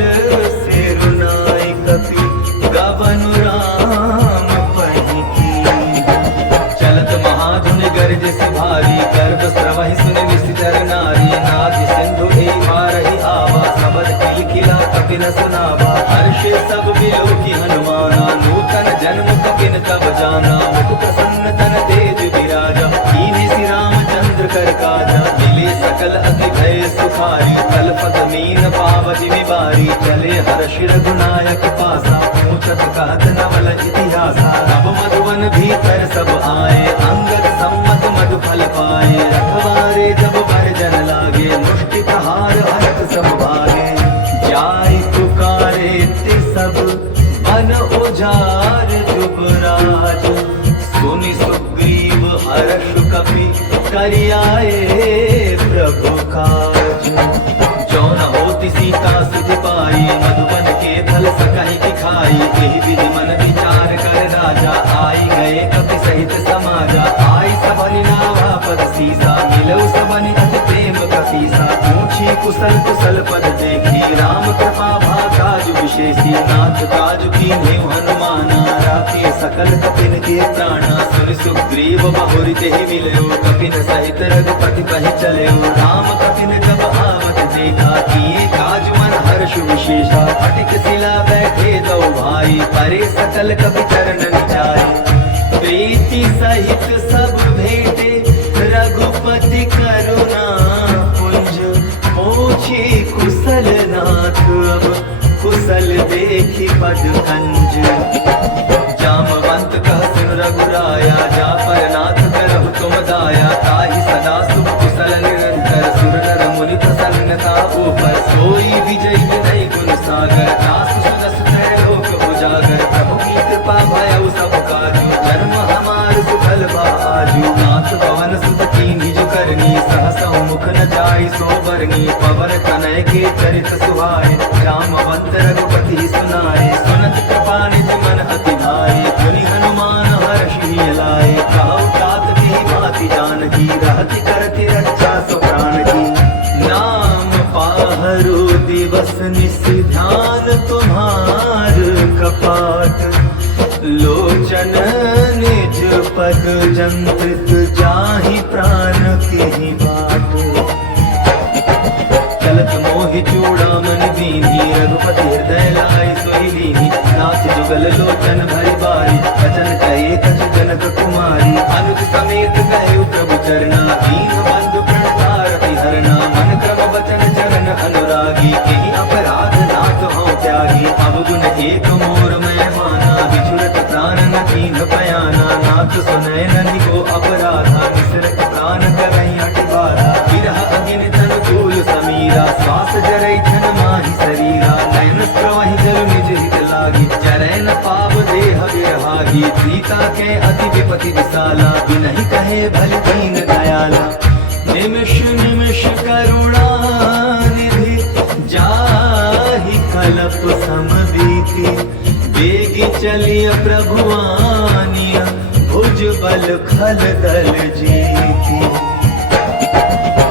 से रुनाई कपि गबनु राम पहि कीन चलत महाधुन गर्ज से भारी गर्भ स्रवहि सुन निशिचर नारी नादि सिंधु ही मारहि आवा सबद किल किला कपि न सुनावा हर्षे सब बिलोकी हनुमाना नूतन जन्म कपिन तब जाना मुख प्रसन्न तन तेज विराजा कीन्हि श्री रामचंद्र कर काजा मिले सकल अति भय सुखारी कल्पत मीन पावति विबारी चले हर्ष रघुनायक पासा पूछत कहत नवल इतिहासा अब मधुवन भीतर सब आए अंगद सम्मत मधु फल पाए रखवारे जब भर जन लागे मुष्टि प्रहार हरत सब भागे जाय पुकारे ते सब बन उजार जुबराज सुनि सुग्रीव हर्ष कपि करियाए प्रभु काज जो न होती सीता सुध पाई मधुबन के फल सकहि की खाई यही विधि मन विचार कर राजा आई गए कपि सहित समाजा आई सबनि नावा पद सीसा मिलौ सबनि अति प्रेम कपीसा पूछी कुशल कुशल पद देखी राम कृपा भाकाजु विशेषी नाथ काजु कीन्हे हनुमाना राखे सकल कपिन के प्राणा सुनि सुग्रीव बहुरि तेहि मिलयो कपिन सहित रघुपति पहि चलयो राम कपिन जब आवत देखा किए काज मन हर्ष विशेषा फटिक शिला बैठे दो भाई परे सकल कपि चरण जाए प्रीति सहित सब भेटे रघुपति करुणा पुंज पूछे कुशल नाथ अब कुशल देखी पद कंज जामवंत कह सुन रघुराया जा पर नाथ करहु तुम दाया ताहि सदा सुख कुशल निरंतर सुर नर मुनि प्रसन्नता ऊपर सोई विजय विनय गुण सागर दास सुदस लोक उजागर प्रभु की कृपा भयउ सब काजू जन्म हमार सुफल बाजू नाथ पवन सुत कीन्हि जो करनी सहसौ मुख न जाय सो बरनी पवन तनय के चरित सुहाए जामवंत रघुपति सुनाए सुनत कृपा निज मन अति भाई पुनि हनुमान हर्षि लाए कहु तात की भांति जानकी रहति करति रक्षा सो प्राण की नाम पाहरु दिवस निस ध्यान तुम्हार कपाट लोचन निज पद जंत्रित जाहि प्राण के बाट चलत मोहि चूड़ामन दीनी रघुपति हृदय लाई सोई दीनी नाथ जुगल लोचन भरि बारी वचन कहे कछु जनक कुमारी अनुज समेत कहे प्रभु चरना दीन बंधु प्रणतारति हरना मन क्रम वचन चरण अनुरागी कहीं अपराध नाथ हो त्यागी अब गुण एक मोर मैं माना बिछुरत प्राण न कीन्ह बयाना नाथ सुनय ननि को अपराधा निसरत प्राण करई हटि बाधा विरह अग्नि तन तूल समीरा श्वास सीता के अति विपति विशाला, बिनहि कहे भल दीन दयाला। निमिष निमिष करुणा निधि, जाहि कलप सम बीती। बेगी चलिय प्रभु आनिया, भुज बल खल दल जीती।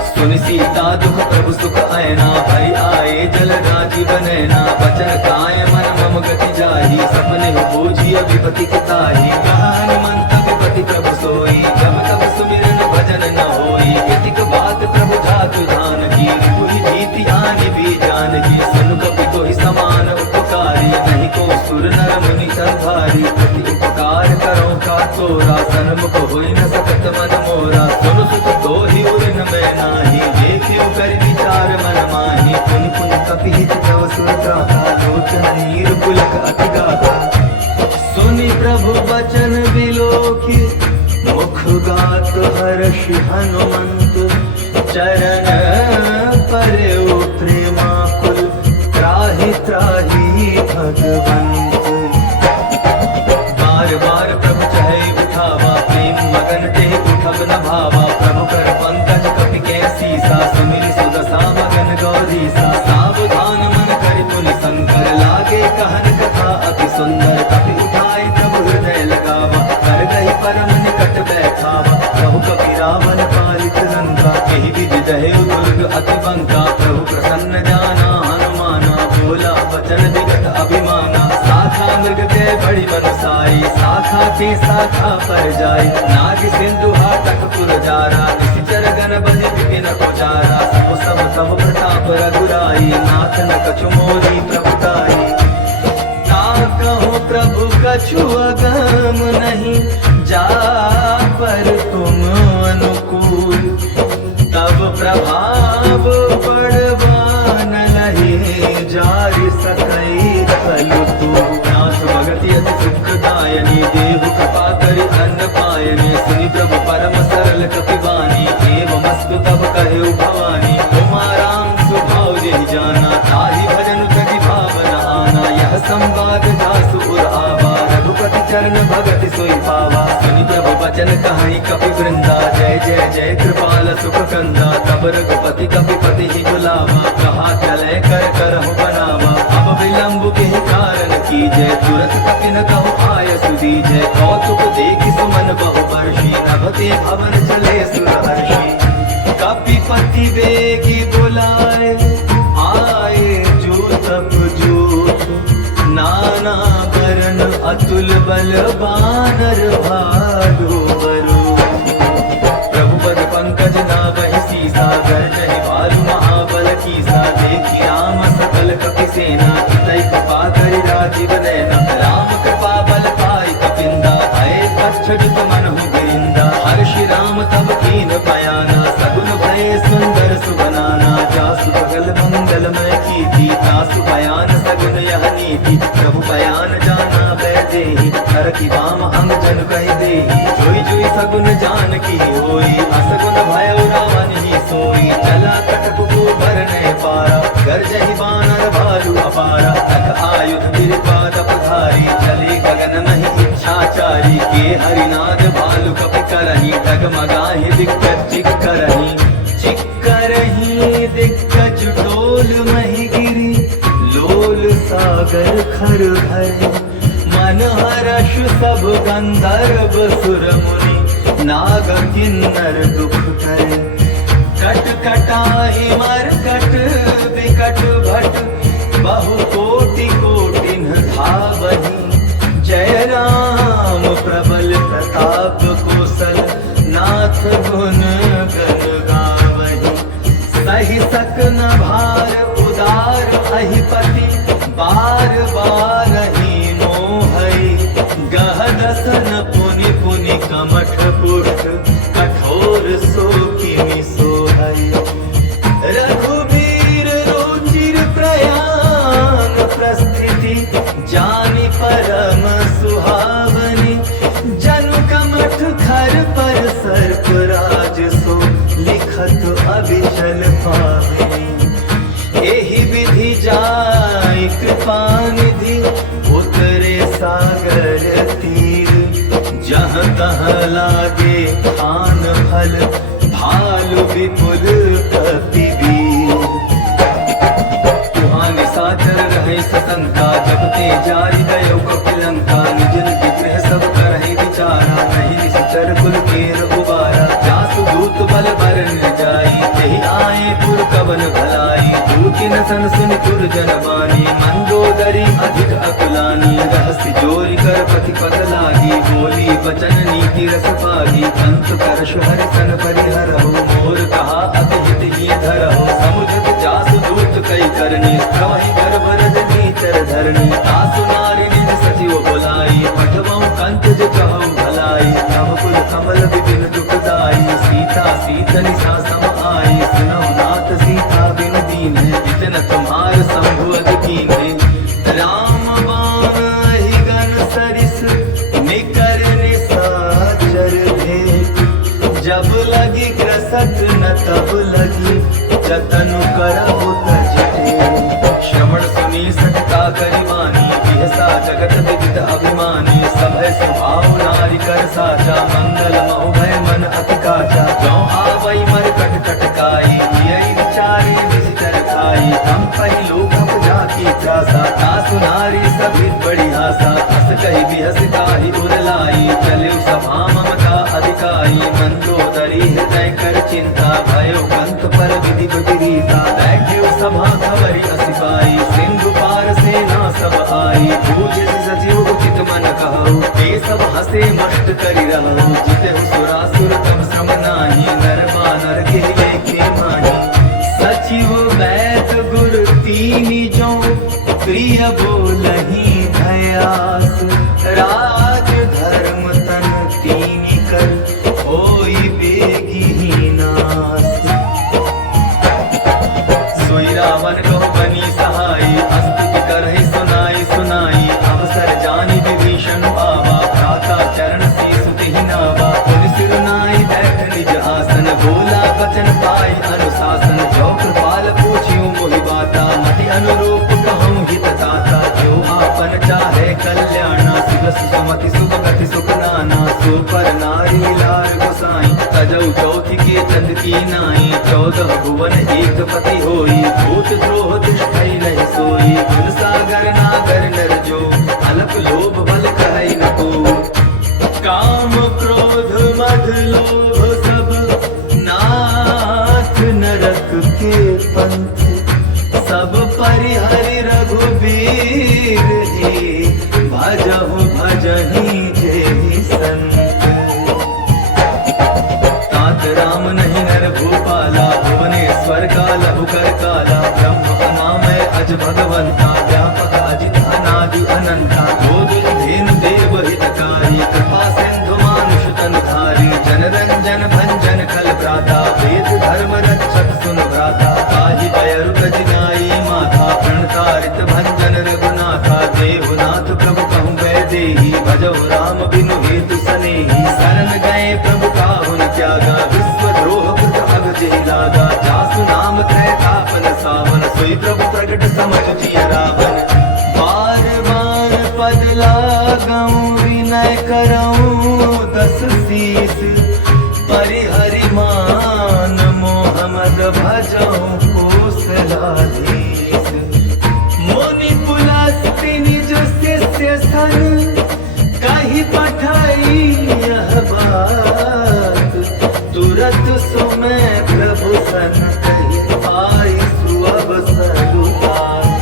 सुनि सीता दुख प्रभु सुख आयना, भई आए जल राजी बनैना। बचन काय मन मम गति जाहि, सपने बूझिय विपति के ताहि। कहानी मंत विपति प्रभु सोई, जब तब सुमिरन भजन न होई। यतिक बात प्रभु धातु धान की, रिपुहि जीति हानि भी जानकी। सुन कपि कोहि समान उपकारी, नहीं को सुर नर मुनि संभारी। प्रति उपकार करो का तोरा, सन्मुख होई न सकत मन मोरा। सुन सुत दोहि उरिन मैं नाही, देखियो कर विचार मन माही। पुनि पुनि कपि हित तव सुर त्राता, लोचन नीर पुलक अति गाता। सुनि प्रभु बचन बिलोकी, मुख गात हर्षि हनुमंत। चरण परेउ प्रेमाकुल, त्राहि त्राहि भगवंत। बार बार प्रभु चढ़ई उठावा, प्रेम मगन ते उठब न भावा। प्रभु कर पंकज कपि के सीसा, सुमिरि सुदशा मगन गौरीसा। सावधान मन करि पुनि शंकर, लागे कहन कथा अति सुंदर। कपि उठाई प्रभु हृदय लगावा, कर गई परम निकट बैठावा। प्रभु कपि रावण पालित लंका, एहि विधि दहेउ दुर्ग अति बंका। प्रभु प्रसन्न जाना हनुमाना, बोला वचन विगत अभिमाना। शाखा मृग के बड़ी मनुसाई, शाखा के शाखा पर जाई। नाग सिंधु हाटक पुर जारा, निशिचर गण बलि विपिन पुजारा। सब तब प्रताप रघुराई, नाथ न कछु मोरी प्रभुताई। ताकहु प्रभु कछु अगम नहीं, जा पर तुम अनुकूल। तब प्रभाव पड़वान लही, जारि सकई कलुतु। नाथ भगति अति सुखदायनी, देहु कृपा करि अन्न पायनी। सुनि प्रभु परम सरल कपि बानी, एवमस्तु तब कहेउ भवानी। उमा राम स्वभाव जेहि जाना, ताहि भजन तजि भावना आना। यह संवाद जासु उर आवा, रघुपति चरण भगति सोई पावा। सुनि प्रभु बचन कहाई कपि वृंदा, जय जय जय कृपाल सुख कंदा। तब रघुपति कपिपति ही बुलावा, कहा चले कर करहु बनावा। अब विलंब के कारण कीजय, तुरत कपि न कहु आय सुदीजय। कौतुक देखि सुमन बहु वर्षी, नभते भवन चले सुरहर्षि। कपिपति बेगी बुलाए, आए जो तप जोत। नाना वरण अतुल बल, बानर भालु बरु। प्रभु पद पंकज नावहि सीसा, गर्जहि भालु महाबल कीसा। देखि राम सकल कपि सेना, हितै कृपा करि राजीव नैना। राम कृपा बल पाई कपिंदा, भय कच्छप मनहु गिरिंदा। हर्षि राम तब कीन बयाना, सगुन भय सुंदर सुबनाना। जासु बगल मंगलमय कीर्ति, तासु बयान सगुन यह नीति। प्रभु बयान जाना बैदेहि, हर की वाम अंग जन कहि देहि। जोई जोई सगुन जानकी होई, असगुन भयउ रावण ही सोई। चला कटक कुबर ने पारा, गर्जहि बानर भालु अपारा। तक आयुध गिरिपाद पधारी, चले गगन महि इच्छाचारी। के हरिनाद भालु कपि करहि, डगमगाहि दिग्गज चिक करहि। चिक करहि दिग्गज टोल महि गिरी, लोल सागर खर भरि। मन हर्ष सब गंधर्व सुर मुनि, नाग किन्नर दुख करे। कट कटाहि मरकट विकट भट, बहु कोटि कोटिन धावहि। जय राम प्रबल प्रताप कौशल, नाथ गुण गण गावहि। सहि सकन भार उदार अहिपति, बार बार ही मोहई। गहदसन पुनि पुनि कमठ पुष्ट, कठोर सो किमि सोहई। रघुबीर रुचिर प्रयाण प्रस्थिति, जानि परम सुहावनी। जनु कमठ खर पर सर्प राज सो, लिखत अविचल पावनी। एहि विधि जाय कृपा निधि, उतरे सागर तीर। तह लागे खान फल भालु विपुल प्रतिवीर। तुहां निशाचर रहे सतंका जब ते जारी गयो कपिलंका। निज निज गृह सब करहि विचारा नहीं निश्चर कुल केर उबारा। जासु दूत बल बर जाई तेहि आए पुर कवन भलाई। दूतिन सन सुनि पुर जन बानी मंदोदरी अधिक अकुलानी। रहस्य जोरी कर पति पत लागी बोली वचन नीति रस पागी। अंत करश हरि सन परिहरहु मोर कहा अति हित ही धरहु। समुझत जासु दूत कई करनी प्रवहि कर भरत नीचर धरनी। तासु नारी निज सचिव बुलाई पठवहु कंत जो कहु भलाई। तब कुल कमल विपिन दुखदाई सीता सीतनि सा सम आई। सुनहु नाथ सीता बिन दीन्हे इतन तुम्हार संभुअत कीन्हे। राम बाहि गन सरिस निकर निशाचर भेंट। जब लगी ग्रसत न तब लगी जतनु करहु तज टेक। श्रवण सुनी सटका करि मानी बिहसा जगत विदित अभिमानी। सभय स्वभाव नारी कर साचा मंगल महु भय मन अति काचा। जौ आवै मर कट कटकाई यही विचारे विचितर खाई। हम पहि लोक जाकी त्रासा तासु नारी सभी बड़ी आशा। हस कहि बिहस काहि उर लाई चले सभा ममता अधिकाई। मंदोदरी हृदय कर चिंता भयो कंत पर विधि बड़ी रीता। बैठ्यो सभा खबरि असिपाई सिंधु पार सेना सब आई। पूज्य सचिव उचित मन कहु ते सब हसे मष्ट करि रहु। जितेहु सुरासुर तब श्रम नाही नर बानर के लेखे माही। सचिव बैठ गुर तीनि जो प्रिय बोलहि भयास। राज धर्म तन तीनि कर होई बेगी नास। सोई रावण कहो बनी सहाई अस्तुति करहि सुनाई सुनाई। अवसर जानि विभीषण आवा भ्राता चरण शीस तिहि नावा। पुनि सिर नाई बैठ निज आसन बोला वचन पाई अनुशासन। जो कृपाल पूछियो मोहि बाता मति अनुरूप कहूँ हित दाता। जो आपन चाहे कल्याणा शिवस सुमति सुख गति सुख नाना। सो पर नारी लार गोसाई तजौ चौथि के चंद की नाई। 14 भुवन एक पति होई भूत द्रोह दुष्टई नहीं सोई। गुण सागर नागर नर जो अलप लोभ बल कहै न को। काम क्रोध मद लोभ सब नाथ नरक के पंथ। सब परिहरि रघुबीर ही भजहु भजहि जेहि संत। तात राम नहीं नर भूपाला भुवनेश्वर का लहु कर काला। ब्रह्म अनामय अज भगवंता व्यापक अजित अनादि अनंता। गोदुल धेनु देव हितकारी कृपा सिंधु मानुष तन धारी। जन रंजन भंजन खल भ्राता वेद धर्म रक्षक सुन भ्राता। ताहि बयरु गजनाई माथा प्रणतारित भंजन रघुनाथा। देहुनाथ प्रभु कहु वैदेही भजहु राम बिनु हेतु सनेही। शरण गए प्रभु काहु न त्यागा विश्व द्रोह कृत अग जेहि लागा। जासु नाम त्रय तापन सावन सोई प्रभु प्रगट समझ जिय रावण। बार बार पद लागऊं विनय करऊं दस शीस। परिहरि मान मोहम्मद भजऊं कौशलाधीश। मुनि पुलस्त्य निज शिष्य सन कहि पठाई यह बात। तुरत सुमय प्रभु सन कहि पाई सुअवसर तात।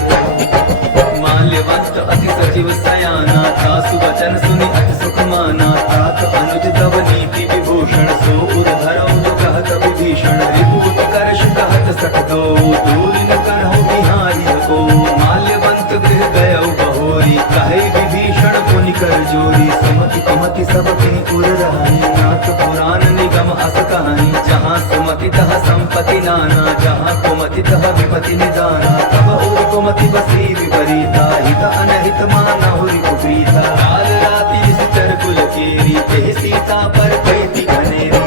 माल्यवंत अति सचिव सयाना तासु वचन सुनि अति सुख माना। तात अनुज तव नीति विभूषण सो उर धरऊ जो कहत विभीषण। रिपुत करश कहत सठ दो दूर न करहु बिहारी को। माल्यवंत गृह गयऊ बहोरी कहे विभीषण पुनि कर जोरी। सुमति कुमति सब के उर रहाई नाथ पुराण निगम अस कहानी। जहाँ सुमति तह संपत्ति नाना जहाँ कुमति तह विपति निदाना। तब और कुमति बसी विपरीता हित अनहित मानहु रिपुप्रीता। काल राति निश्चर कुल केरी तेहि सीता पर प्रीति घनेरी।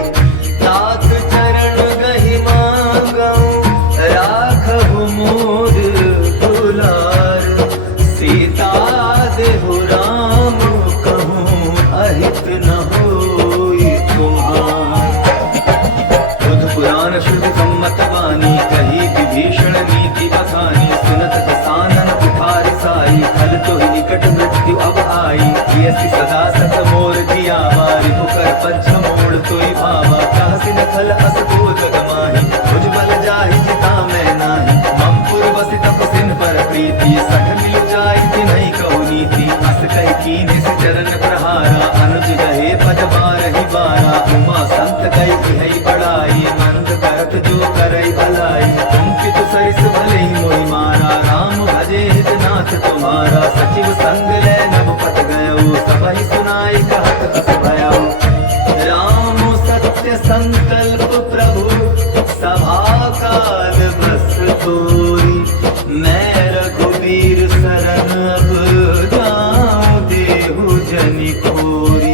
तात चरण गहि मांगऊं राखहु मोर दुलार। सीता देहु राम कहूँ अहित न हो गई सठ मिल जाई नहीं कहू नीति अस कही कीने से चरण प्रहारा अनुज गहे पद बारही बारा उमा संत गई है बड़ाई मंद करत जो करई भलाई तुम पितु सरिस भले ही मोहि मारा राम भजे हित नाथ तुम्हारा सचिव संग ले नभ पत गयो सबहि सुनाई कहत अस भयो राम सत्य संकल्प प्रभु सभा काल बस तोरी मैं रघुबीर शरण अब जाऊं देहु जनि कोरी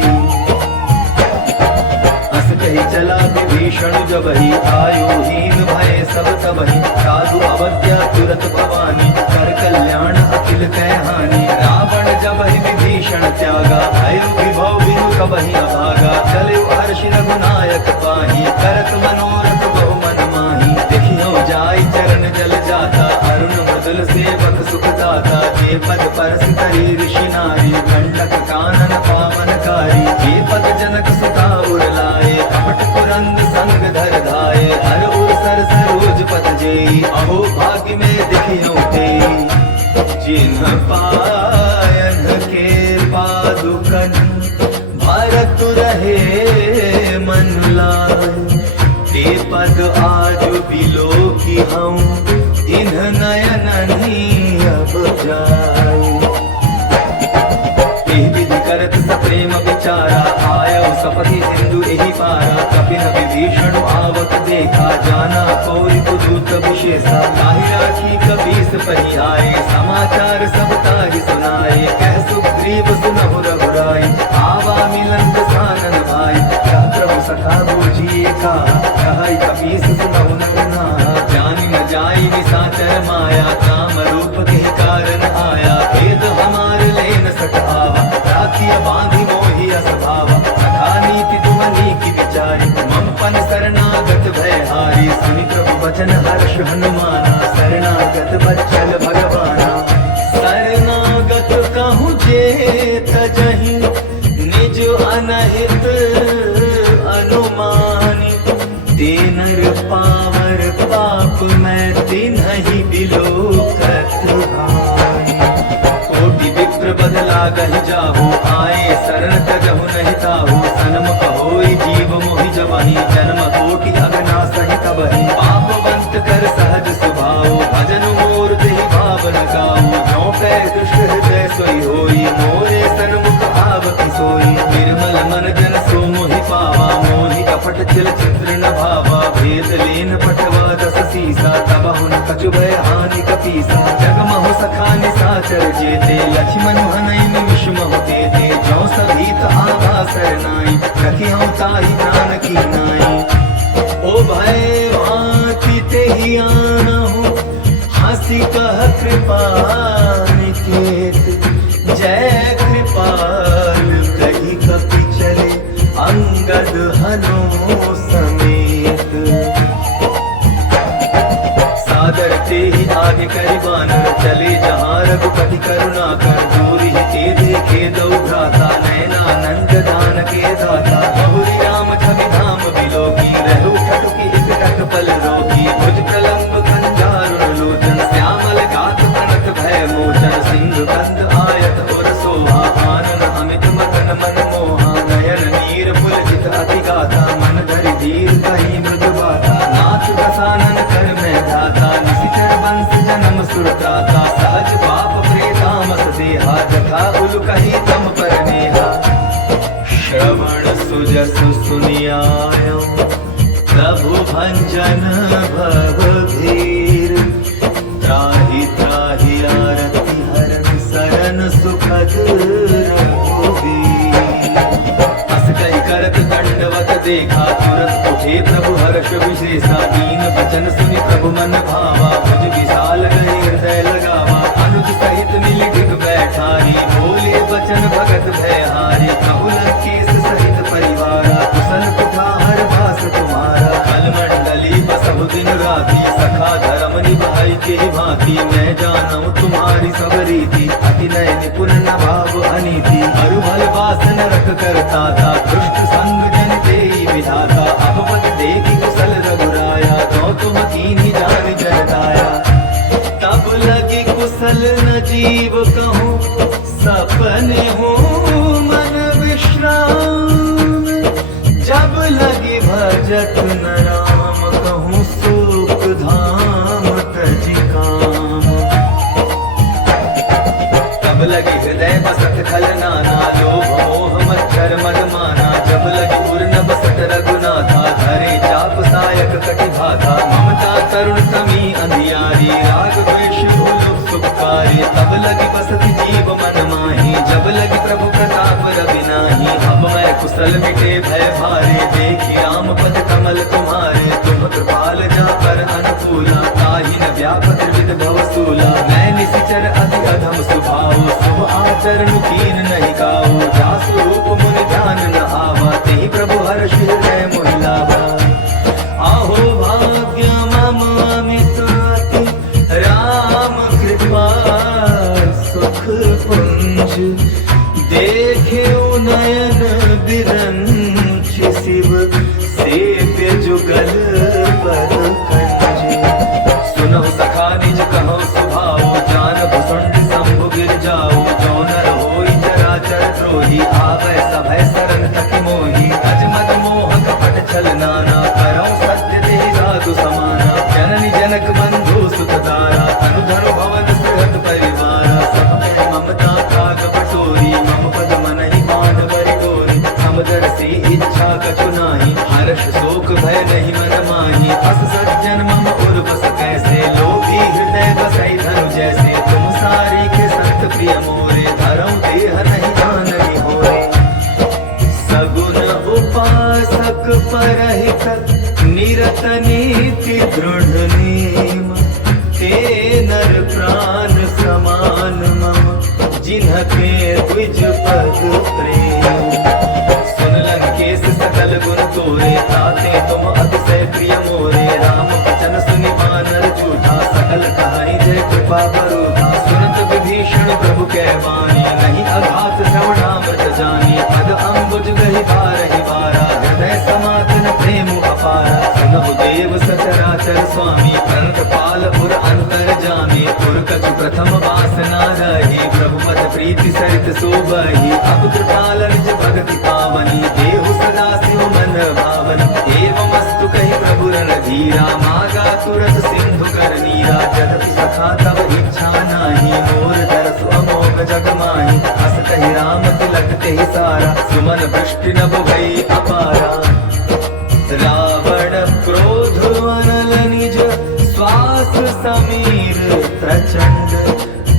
अस कही चला विभीषण जबहि आयुहीन भय सब तबहि साधु अवज्ञा तुरत भवानी कर कल्याण अखिल कह हानि रावण जबहि विभीषण त्यागा भयो विभव बिनु कबहि अभागा चले हर्षि रघुनायक पाहि करत मनोरथ बहु मन माहि देखियो जाय चरण जल जाता अरुण मृदुल सेवक सुख दाता जे पद परस करी ऋषि नारी गंडक कानन पावनकारी जे पद जनक सुता उर लाए कपट कुरंग संग धर धाये हर उर सर सरोज पद जेई अहो भाग्य में देखियो तेई जिन्ह पायन के पादुकन भरत रहे मन लाए ते पद आज बिलो की हम इन्ह नयन अब जाए विधि करत सप्रेम विचारा आयो सपति सिंधु एहि पारा कपिन विभीषण आवत देखा जाना कोई दूत विशेषा ताहि राखी कपीस परि आए समाचार सब ताहि सुनाए कह सुग्रीव सुनहु रघुराई आवा मिलंत सानन भाई कह प्रभु सखा बूझिए का कहै कपीस सुनहु नरना जानि न जाई निशाचर माया काम रूप के कारण आया भेद हमार लेन सट आवा राखिया बांधी मोहि असभावा सखा नीति तुम नीकी विचारी मम पन शरणागत भय हारी सुनि प्रभु वचन हर्ष हनुमाना शरणागत बच्चल भगवाना शरणागत कहूँ जे तजहि निज अनहित अनुमानी तेनर पावर पाप मैं तिन्हि बिलोकत भाई कोटि विप्र बदला गहि जाहु आए शरण तजहु नहीं ताहु सनमुख होई जीव मोहि जबहि जन्म कोटि अगना सहित बहि पापवंत कर सहज स्वभाव भजन मोर देहि भावन गाओ जो पै दुष्ट हृदय सोई होई मोरे सनमुख आवति सोई निर्मल मन जन सो मोहि पावा मोहि कपट चिल चित्र न भावा भेद लेन पटवा दस सीसा तब हुन कछु भय हानि कपीसा जगमहु सखा निसाचर जेते लक्ष्मण हनई निमिष महु देते जो सभीत आभा सरनाई रखियो ताहि प्राण की नाई ओ भय भांति तेहि आनहु हंसी कह कृपा निकेत जय कृपाल कही कपि चले अंगद हनो समेत सादर ते ही आगे करि बानर चले जहाँ रघुपति करुणा कर दूरि ते देखे दो भ्राता नयनानंद दान के दाता बहुरी राम छवि धाम बिलोकी रहु ठटुकी एक पल रोगी भुज प्रलंब कंजारुण लोचन श्यामल गात प्रणत भय मोचन सिंधु कंद आयत और सोहा आनन अमित मगन मन मोहा नयन नीर पुलकित अति गाथा मन धरि धीर कही मृदु बाता नाथ दसानन कर मैं धाता निशिचर वंश जन्म सुरताता सहज पाप प्रेतामस देहा जथा उल कही तम पर नेहा श्रवण सुजस सुनियायो प्रभु भंजन भव धीर त्राहि त्राहि आरति हरन सरन सुखद रघुवीर अस कई करत दंडवत देखा तुरंत उठे प्रभु हर्ष विशेषा दीन वचन सुनि प्रभु मन भावा भुज विशाल गए हृदय लगावा अनुज सहित मिल ढिग बैठारी बोले वचन भगत भयहारी प्रभु लंकेश सहित परिवारा कुशल कुठार भास तुम्हारा कल मंडली बसहु दिन राति सखा धर्म निभाई के भांति मैं जानू तुम्हारी सब रीति अति नय निपुण न भाव अनीति अरु भल वासन रख करता था दुष्ट संग जन तेई विधाता अब पद देखी कुशल रघुराया तो तुम कीन्ही जान जरदाया तब लगे कुशल न जीव कहूँ सपने हो मन विश्राम, जब लगी भजत न राम कहूँ सुख धाम तजी काम। तब लगी हृदय बसत खल नाना, लोभ मोह मच्छर मद माना, जब लगी उर न बसत रघुनाथा, धरे चाप सायक कटि भाथा, ममता तरुण तमी अंधियारी, राग द्वेष भूलुक सुखकारी, तब लगी बसत जीव मन माही, जब लगी प्रभु प्रताप रवि नाही, अब मैं कुशल मिटे भय भारे, देखी राम पद कमल तुम्हारे, तुम कृपाल जा पर अनुकूला, ताहि न व्यापत विद भवसूला, मैं निशिचर अति अधम स्वभाव, शुभ आचरण कीन नहीं गाओ, जासु रूप मुनि ध्यान न आवा, तेहि प्रभु हर्ष हृदय मोहि लावा। आहो भाग्य मम अमित अति, राम कृपा सुख पुंज, देखेउ नयन बिरंच, शिव सेव्य जुगल पद कंज। सुनहु सखा निज कहौ सुभाओ, जानहु सुंड शंभु गिर जाओ, जो नर होई चराचर द्रोही, आवै सभय शरण तकि मोही, अजमद मोह कपट छल नाना, करौ सत्य तेहि साधु समाना, जननी जनक बंधु सुत दारा, अनुधनु भवन सुहृद परिवारा, सब में ममता काग बटोरी, मम पद मनहि बाण बरि गोरी, समदर से इच्छा कछु नाही, हर्ष शोक भय नहीं मन माही, अस सज्जन मम उर बस कैसे, लोभी हृदय बसई धनु जैसे, तुम सारी के संत प्रिय मोरे, धरौ देह नहीं जानहि होरे। सगुन उपासक परहित निरत नीति दृढ़ नेम, ते नर प्राण समान मम, जिन्हके द्विज पद प्रेम। सुन लंकेश सकल गुण तोरे, ताते तुम अतिशय प्रिय मोरे, राम वचन सुनि वानर जूठा, सकल कहाई जय कृपा बरूठा, सुनत विभीषण प्रभु कै वाणी, नहीं अघात श्रवणामृत जानी, पद अम्बुज गहि बारहि बारा, हृदय समागन प्रेम अपारा, सुनहु देव सचराचर स्वामी, अनंत पाल उर अंतर जामी, उर कछु प्रथम वासना रही, प्रभु मत प्रीति सरित सोबही, अब कृपाल निज भगति पावनी, देहु सदा शिव मन भावन, एवं अस्तु कहि प्रभु रणधीरा, मागा तुरत सिंधु कर नीरा, जगति सखा तब इच्छा नाही, मोर दरसु अमोघ जग माही, हस कहि राम तिलक तेहि सारा, सुमन वृष्टि नभ भई अपारा। रावण क्रोध अनल निज, श्वास समीर प्रचंड,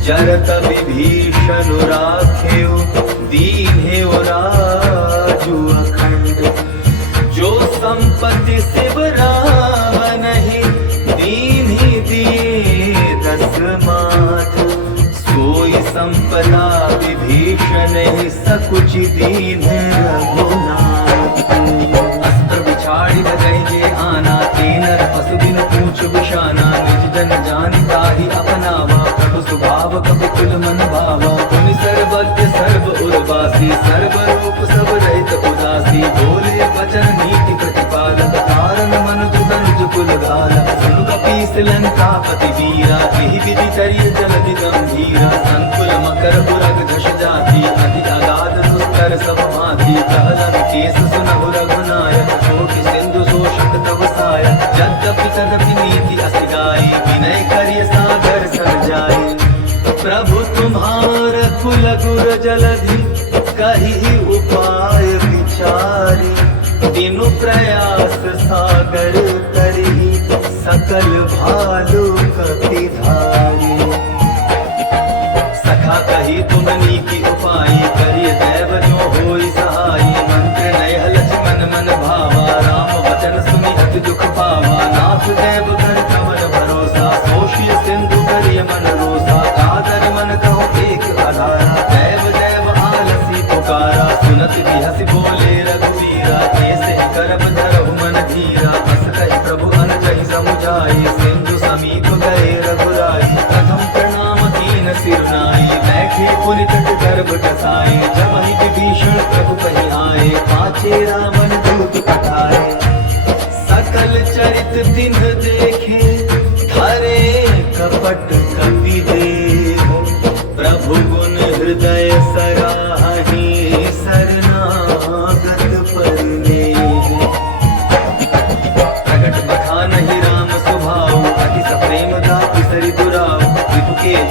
जरत विभीषण राखेउ, दीन्हेउ राजु अखंड, जो संपत्ति शिव रावनहि, दीन्हि दिए दस माथ, सोई संपदा विभीषण ही सकुचि दीन्ह रघुनाथ। अस्त्र बिछाड़ी भगई जे आना, तेनर पशु बिन पूछ बिशाना, निज जन जानि ताहि अपनावा, प्रभु स्वभाव कपि कुल मन भावा, तुनि सर्वज्ञ सर्व उर्वासी, सर्व रूप सब रहित उदासी, बोले वचन नीति प्रतिपालक, कारण मन तुदनुज कुल घालक, सुनु कपीस लंकापति वीरा, एहि विधि चरिय जलधि गंभीरा, संकुल मकर पुरग झष जाति, अति अगाध दुस्तर सब भांति, कहलन केस सुनहु रघुनायक, कोटि सिंधु शोषक तव सायक, यद्यपि तदपि नीति अस गाई, विनय करिय सागर सर जाई, प्रभु तुम्हार कुल गुर जलधि, कहि उपाय विचारी, दिनु प्रयास सागर करी, सकल भालु कपि धारी। सखा कही तुम नीकी उपाय, करिय दैव जो होई सहाय, मंत्र नय लक्ष्मण मन भावा, राम वचन सुनि अति दुख पावा, नाथ देव घर कवन भरोसा, सोषिय सिंधु करिय मन रोसा, कादर मन कहो एक आधारा, दैव दैव आलसी पुकारा, सुनत बिहसि बोले रघुवीरा, ऐसे करब धरहु मन धीरा, हस कहि प्रभु अनजहि समुझाई, सिंधु समीप गए रघुराई, प्रथम प्रणाम कीन सिरनाई, बैठे पुनि तट गर्भ कसाए, जबहि विभीषण प्रभु कहि आए, पाछे रावण दूत पठाए, सकल चरित तिन्ह देखे, धरे कपट कपि देहु,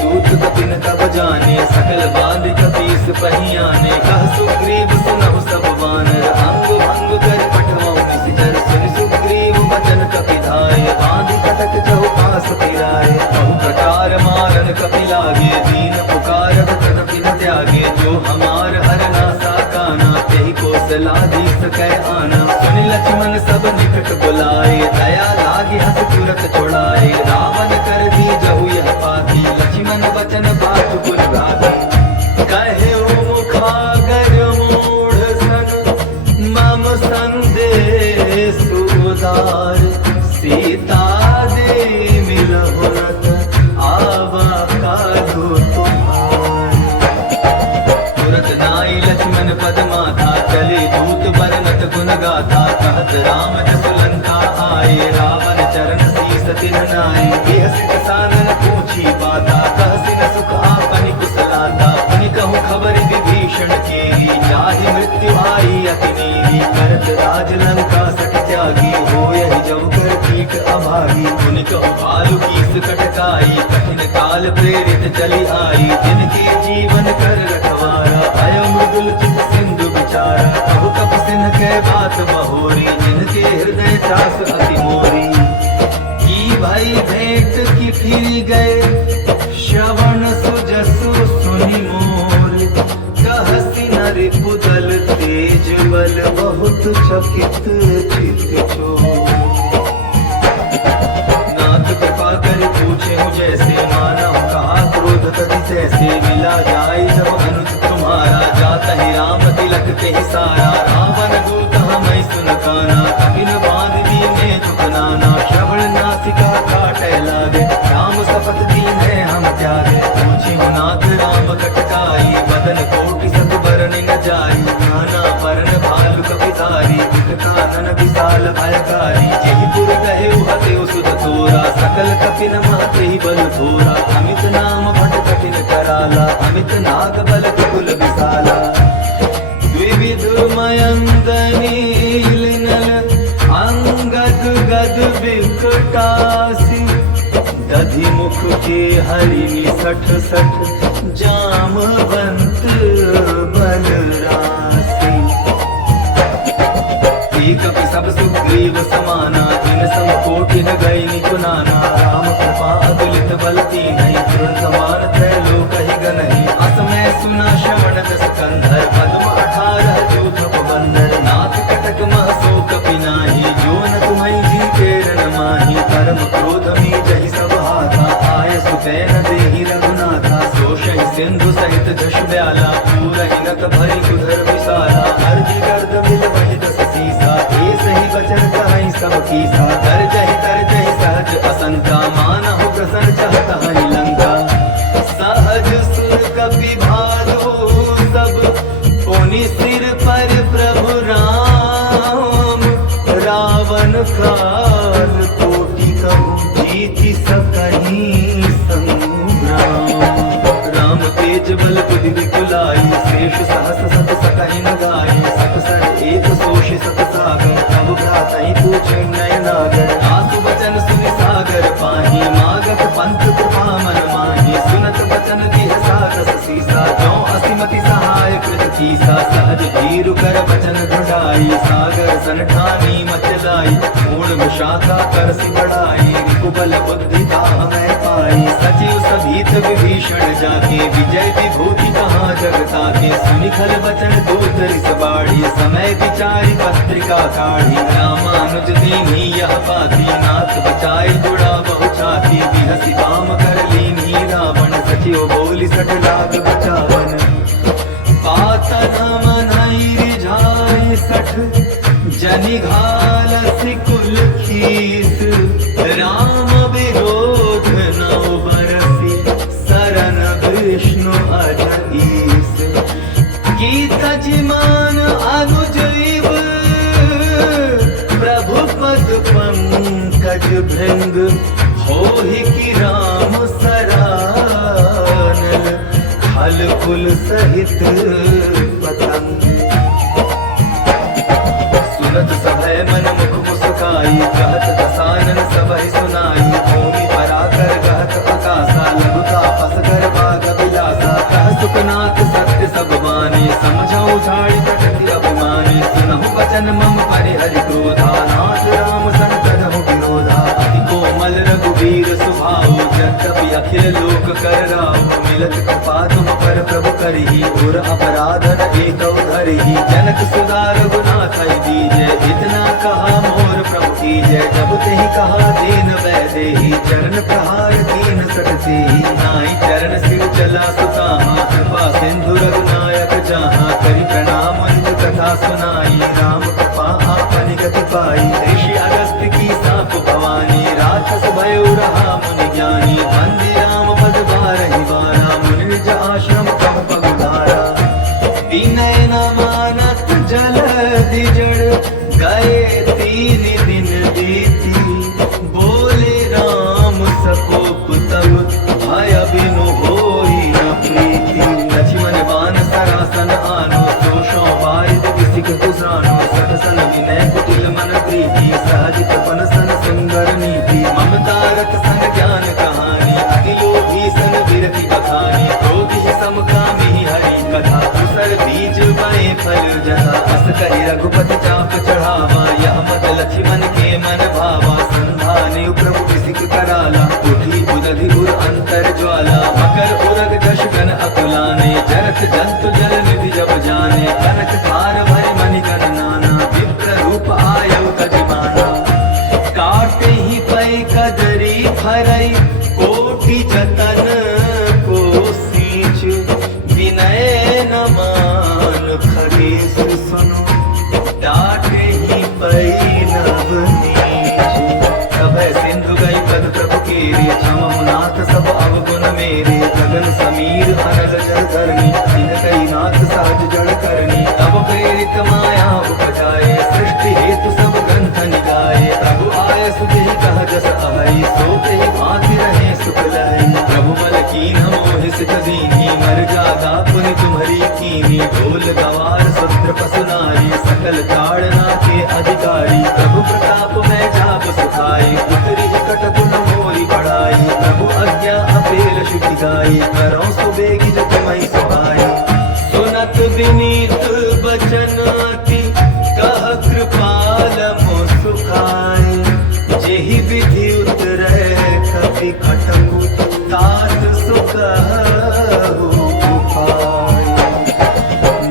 दूत कपिन तब जाने, सकल बांध कपीस पहियाने। कह सुग्रीव सुनहु सब वानर, अंग भंग कर पठमौ निशिचर। सुनि सुग्रीव बचन कपि धाय, बांधि कटक चहु पास फिराए। बहु प्रकार मारन कपि लागे, दीन पुकारत तदपि न त्यागे। जो हमार हरना साकाना, तेहि कौशलाधीश कै आना। सुनि लक्ष्मण सब निकट बुलाए, दया लागी हस तुरत छुड़ाए। रावण कर दी जहु यह पाती, लक्ष्मण वचन बात पुर गाती। कहे मुखागर मूढ़ सन, मम संदेश उदार। सीता दे मिलहु रत, आवा काहू तुम्हार। तुरत नाई लक्ष्मण पद माथा, चले दूत बरनत गुन गाथा। कहत राम जस लंका आए, रावण चरण शीस तिन नाई। यह सिख सानन पूछी बाता, कहसिन सुख आपनि कुशलाता। पुनि कहूँ खबर विभीषण केरी, जाहि मृत्यु आई अति नीरी। करत राज लंका सठ त्यागी, होयहि जऊ कर पीठ अभागी। पुनि कहूँ भालु कीस कटकाई, कठिन काल प्रेरित चली आई। जिनके जीवन कर रखवारा, अय मृदुल चित सिंधु विचारा। कहु कपि सिन्ह कै बात बहोरी, जिनके हृदय त्रास अति मोरी। की भई भेंट की फिर गए, श्रवण सुजसु सुनि मोर। कहसि नरि पुदल तेज बल, बहुत चकित चित चोर। नाथ कृपा कर पूछे जैसे, मानव कहा क्रोध तति तैसे। मिला जाय जब अनुज तुम्हारा, जाता ही राम तिलक के सारा। रावण दूत हमै सुन काना, कपिन बांध दीने तुक नाना। श्रवण नासिका काटै लागे, राम शपथ दीने हम त्यागे। पूछी नाथ राम कटकाई, बदन कोटि सत बरन न जाई। नाना परन भालु कपिधारी, दिख कानन विशाल भयकारी। जेहि पुर कहेउ हतेउ सुत तोरा, सकल कपिन महते बल थोरा। अमित नाम भट कठिन कराला, अमित नाग बल कुल विशाला। द्विविध मयंदनी लिनल, अंगद गद विकटासी। दधि मुख के हरिणि सठ सठ, जामवंत बल राशि। कपि सब सुग्रीव समाना, जिन सम कोटि न गई निकुनाना। राम कृपा अतुलित बल कीन्ही, तृण समान त्रैलोक ही गनहि। असमय सुना श्रवण दस कंधर, पद्म 18 जूथ बंदर। नाथ कटक मह सो कपि नाही, जो न तुम्है जी के न माही। परम क्रोध में जहि सब हाथा, आय सुकै न देहि रघुनाथा। सोषहि सिंधु सहित झष ब्याला, पूरहि नत भरि उधर विशाला। अर्धि गर्द मिल वहि दस सीसा, सही बचन कहाई सब कीसा। तरजहि सहज असंका, मानहु प्रसन्न चाहता हरि लंका। सहज सुर कपि भालो सब, पुनि सिर पर प्रभु राम। रावण काल कोटि कहूँ, जीति सकहि संग्राम। राम तेज बल बुद्धि विपुलाई, शेष सहस सत सकहि न गाई। सत सर एक सोषि सत सागर, प्रभु भ्रातहि पूछे नयनागर। आसु बचन सुनि सागर पाही, मागत पंथ कृपा मन माही। सुनत बचन दिह सागस सीसा, जौ असिमति सहाय कृत कीसा। सहज धीरु कर बचन दृढ़ाई, सागर सन ठानी मचलाई। मूढ़ विशाखा करसि बढ़ाई, रिपुबल बुद्धि ताह मैं पाई। सचिव सभीत विभीषण जाके, विजय विभूति कहाँ जगता के। सुनि खल बचन दूत रिस बाढ़ी, समय विचारी पत्रिका काढ़ी। रामानुज दीन्ही यह बाती, नाथ बचाई जुड़ा बहु छाती। बिहसि काम कर लीन्ही रावण, सचिव बोली सठ लाग बचावन। पातन मनई रिझाई सठ, जनि घालसि कुल खीस। राम विरोध नौ बरसि, सरन विष्णु अजईस। की तजिमान अनुज इव, प्रभु पद पंकज भृंग। होहि की राम सरानल, खल कुल सहित पतंग। सुनत सभय मन मुख मुस्काई, कहत दसानन सबहि सुनाई। भूमि पराकर कहत आकाशा, लघु तापस मिलत कृपा तुम पर प्रभु करही, और अपराधन एक धरही। जनक सुधा रघुनाथ दीजय, इतना कहा मोर प्रभु कीजय। जब तेहि कहा दीन वैदेही, चरण प्रहार कीन सकते ही। नाई चरण सिर चला सुताहा, कृपा सिंधु रघुनायक जहाँ। करि प्रणाम निज कथा सुनाई, राम कृपा आपनि गति पाई। ऋषि अगस्त्य की साप भवानी, राक्षस भयो रहा मुनि ज्ञानी। वंदे राम पद बारहि बारा, मुनि निज आश्रम कब पगुधारा। विनय न मानत जलधि जड़, गए तीन दिन बीती। बोले राम सकोप तब, भय बिनु होई न प्रीति। लक्ष्मण बान सरासन आनो, दोषों बारिद विसिक गुजानो। सटसन विनय कुटिल मन प्रीति, सहज कृपन सन सुंदर नीति। ममता रत संग ज्ञान कहानी, अति लोभी सन विरति बखानी। क्रोधी सम कामी हरि कथा, कुशल बीज बए फल जथा। अस कहि रघुपति चाप चढ़ावा, यह मत लक्ष्मण के मन भावा। संधानि प्रभु विसिक कराला, उठी बुदधि उर अंतर ज्वाला। मकर उरग जश गण अकुलाने, जरत जंतु जल निधि जब जाने। कनक थार भरि मणि गण नाना, विप्र रूप आयु तजिमाना। काटे ही पै कदरी फरई, कोटि जतन को सींच। विनय न मान खगेश सुनो, डाटे ही पै नव नीच। सभय सिंधु गई पद प्रभु केरे, क्षमहु नाथ सब अवगुण मेरे। गगन समीर अनल जल धरनी, दिन कई नाथ सहज जड़ करनी। तब प्रेरित माया उपजाए, सृष्टि हेतु सब ग्रंथ निकाये। प्रभु आय सुधि कह जस अभय, सो तेहि भांति रहे सुख लहै। प्रभु बल कीन मोहि सित दीनी, मर जागा पुनि तुम्हरी कीनी। ढोल गवार सुद्र पसु नारी, सकल ताड़ना के अधिकारी। प्रभु प्रताप मैं जाप सुखाई, उतरी कटक न मोरी बढ़ाई। प्रभु आज्ञा अपेल शुचि गाई, करौं सुबेगी जग मई सुहाई। सुनत विनीत बचन अति, कह कृपाल मो सुखाई। जेहि विधि उतरै कपि खटकु, तात सुखहु उपाय।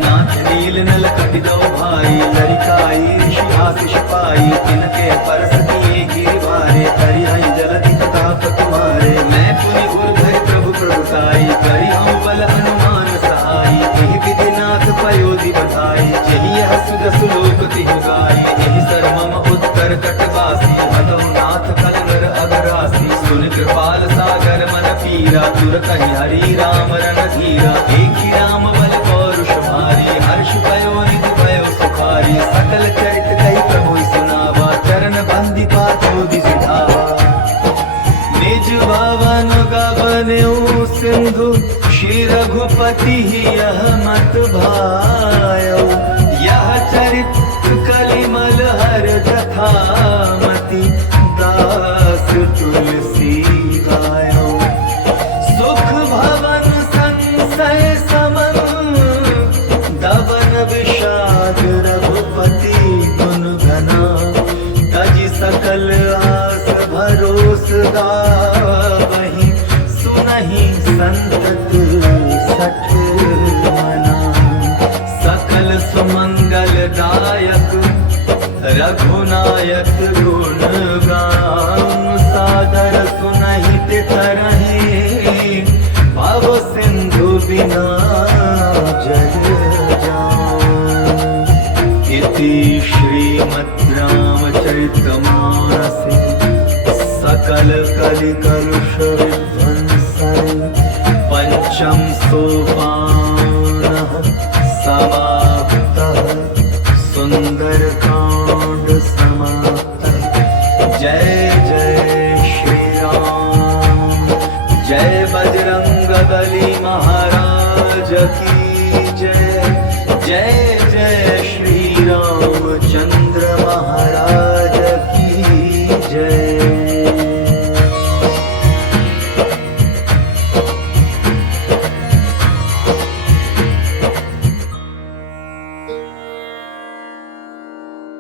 नाथ नील नल कपि दो भाई, लरिकाई ऋषि आशीष पाई। तिनके परस किए गिरि भारे, करिहै जलधि प्रताप तुम्हारे। मैं पुनि उर्धरि प्रभु प्रभुताई, करिहौं बल हनुमान सहाई। एहि विधि नाथ पयोधि बधाई, जेहि यह सुदसु लोक तिहु गाई। एहि सर मम उत्तर कटवासी, हतहु नाथ कल नर अगरासी। सुन कृपाल सागर मन पीरा, तुरत हरि राम रण धीरा। एक राम बल पौरुष भारी, हर्ष भयो निधि भयो सुखारी। सकल चरित कहि प्रभु सुनावा, चरण बंदिपा तो दिसिधावा। निज भवन गवन्यु सिंधु, श्री रघुपति यह मत भायो। यह चरित कलिमल हर जथा मति, दास तुलसी गायो। सुख भवन संशय समन, दवन विषाद रघुपति गुण गना। तजि सकल आस भरोस गावहीं, सुनहि संतत सठ मना। सकल सुमंगल दायक, रघुनायक गुण गान। सादर सुनहि तितरहि, भव सिंधु बिना जल जान। इति श्रीमद् रामचरितमानसे, सकल कलि कलुष विध्वंसन। पंचम सोपानः समाप्तः, सुंदर कांड समाप्तः। जय जय श्री राम, जय बजरंगबली महाराज की जय। जय जय श्री रामचंद्र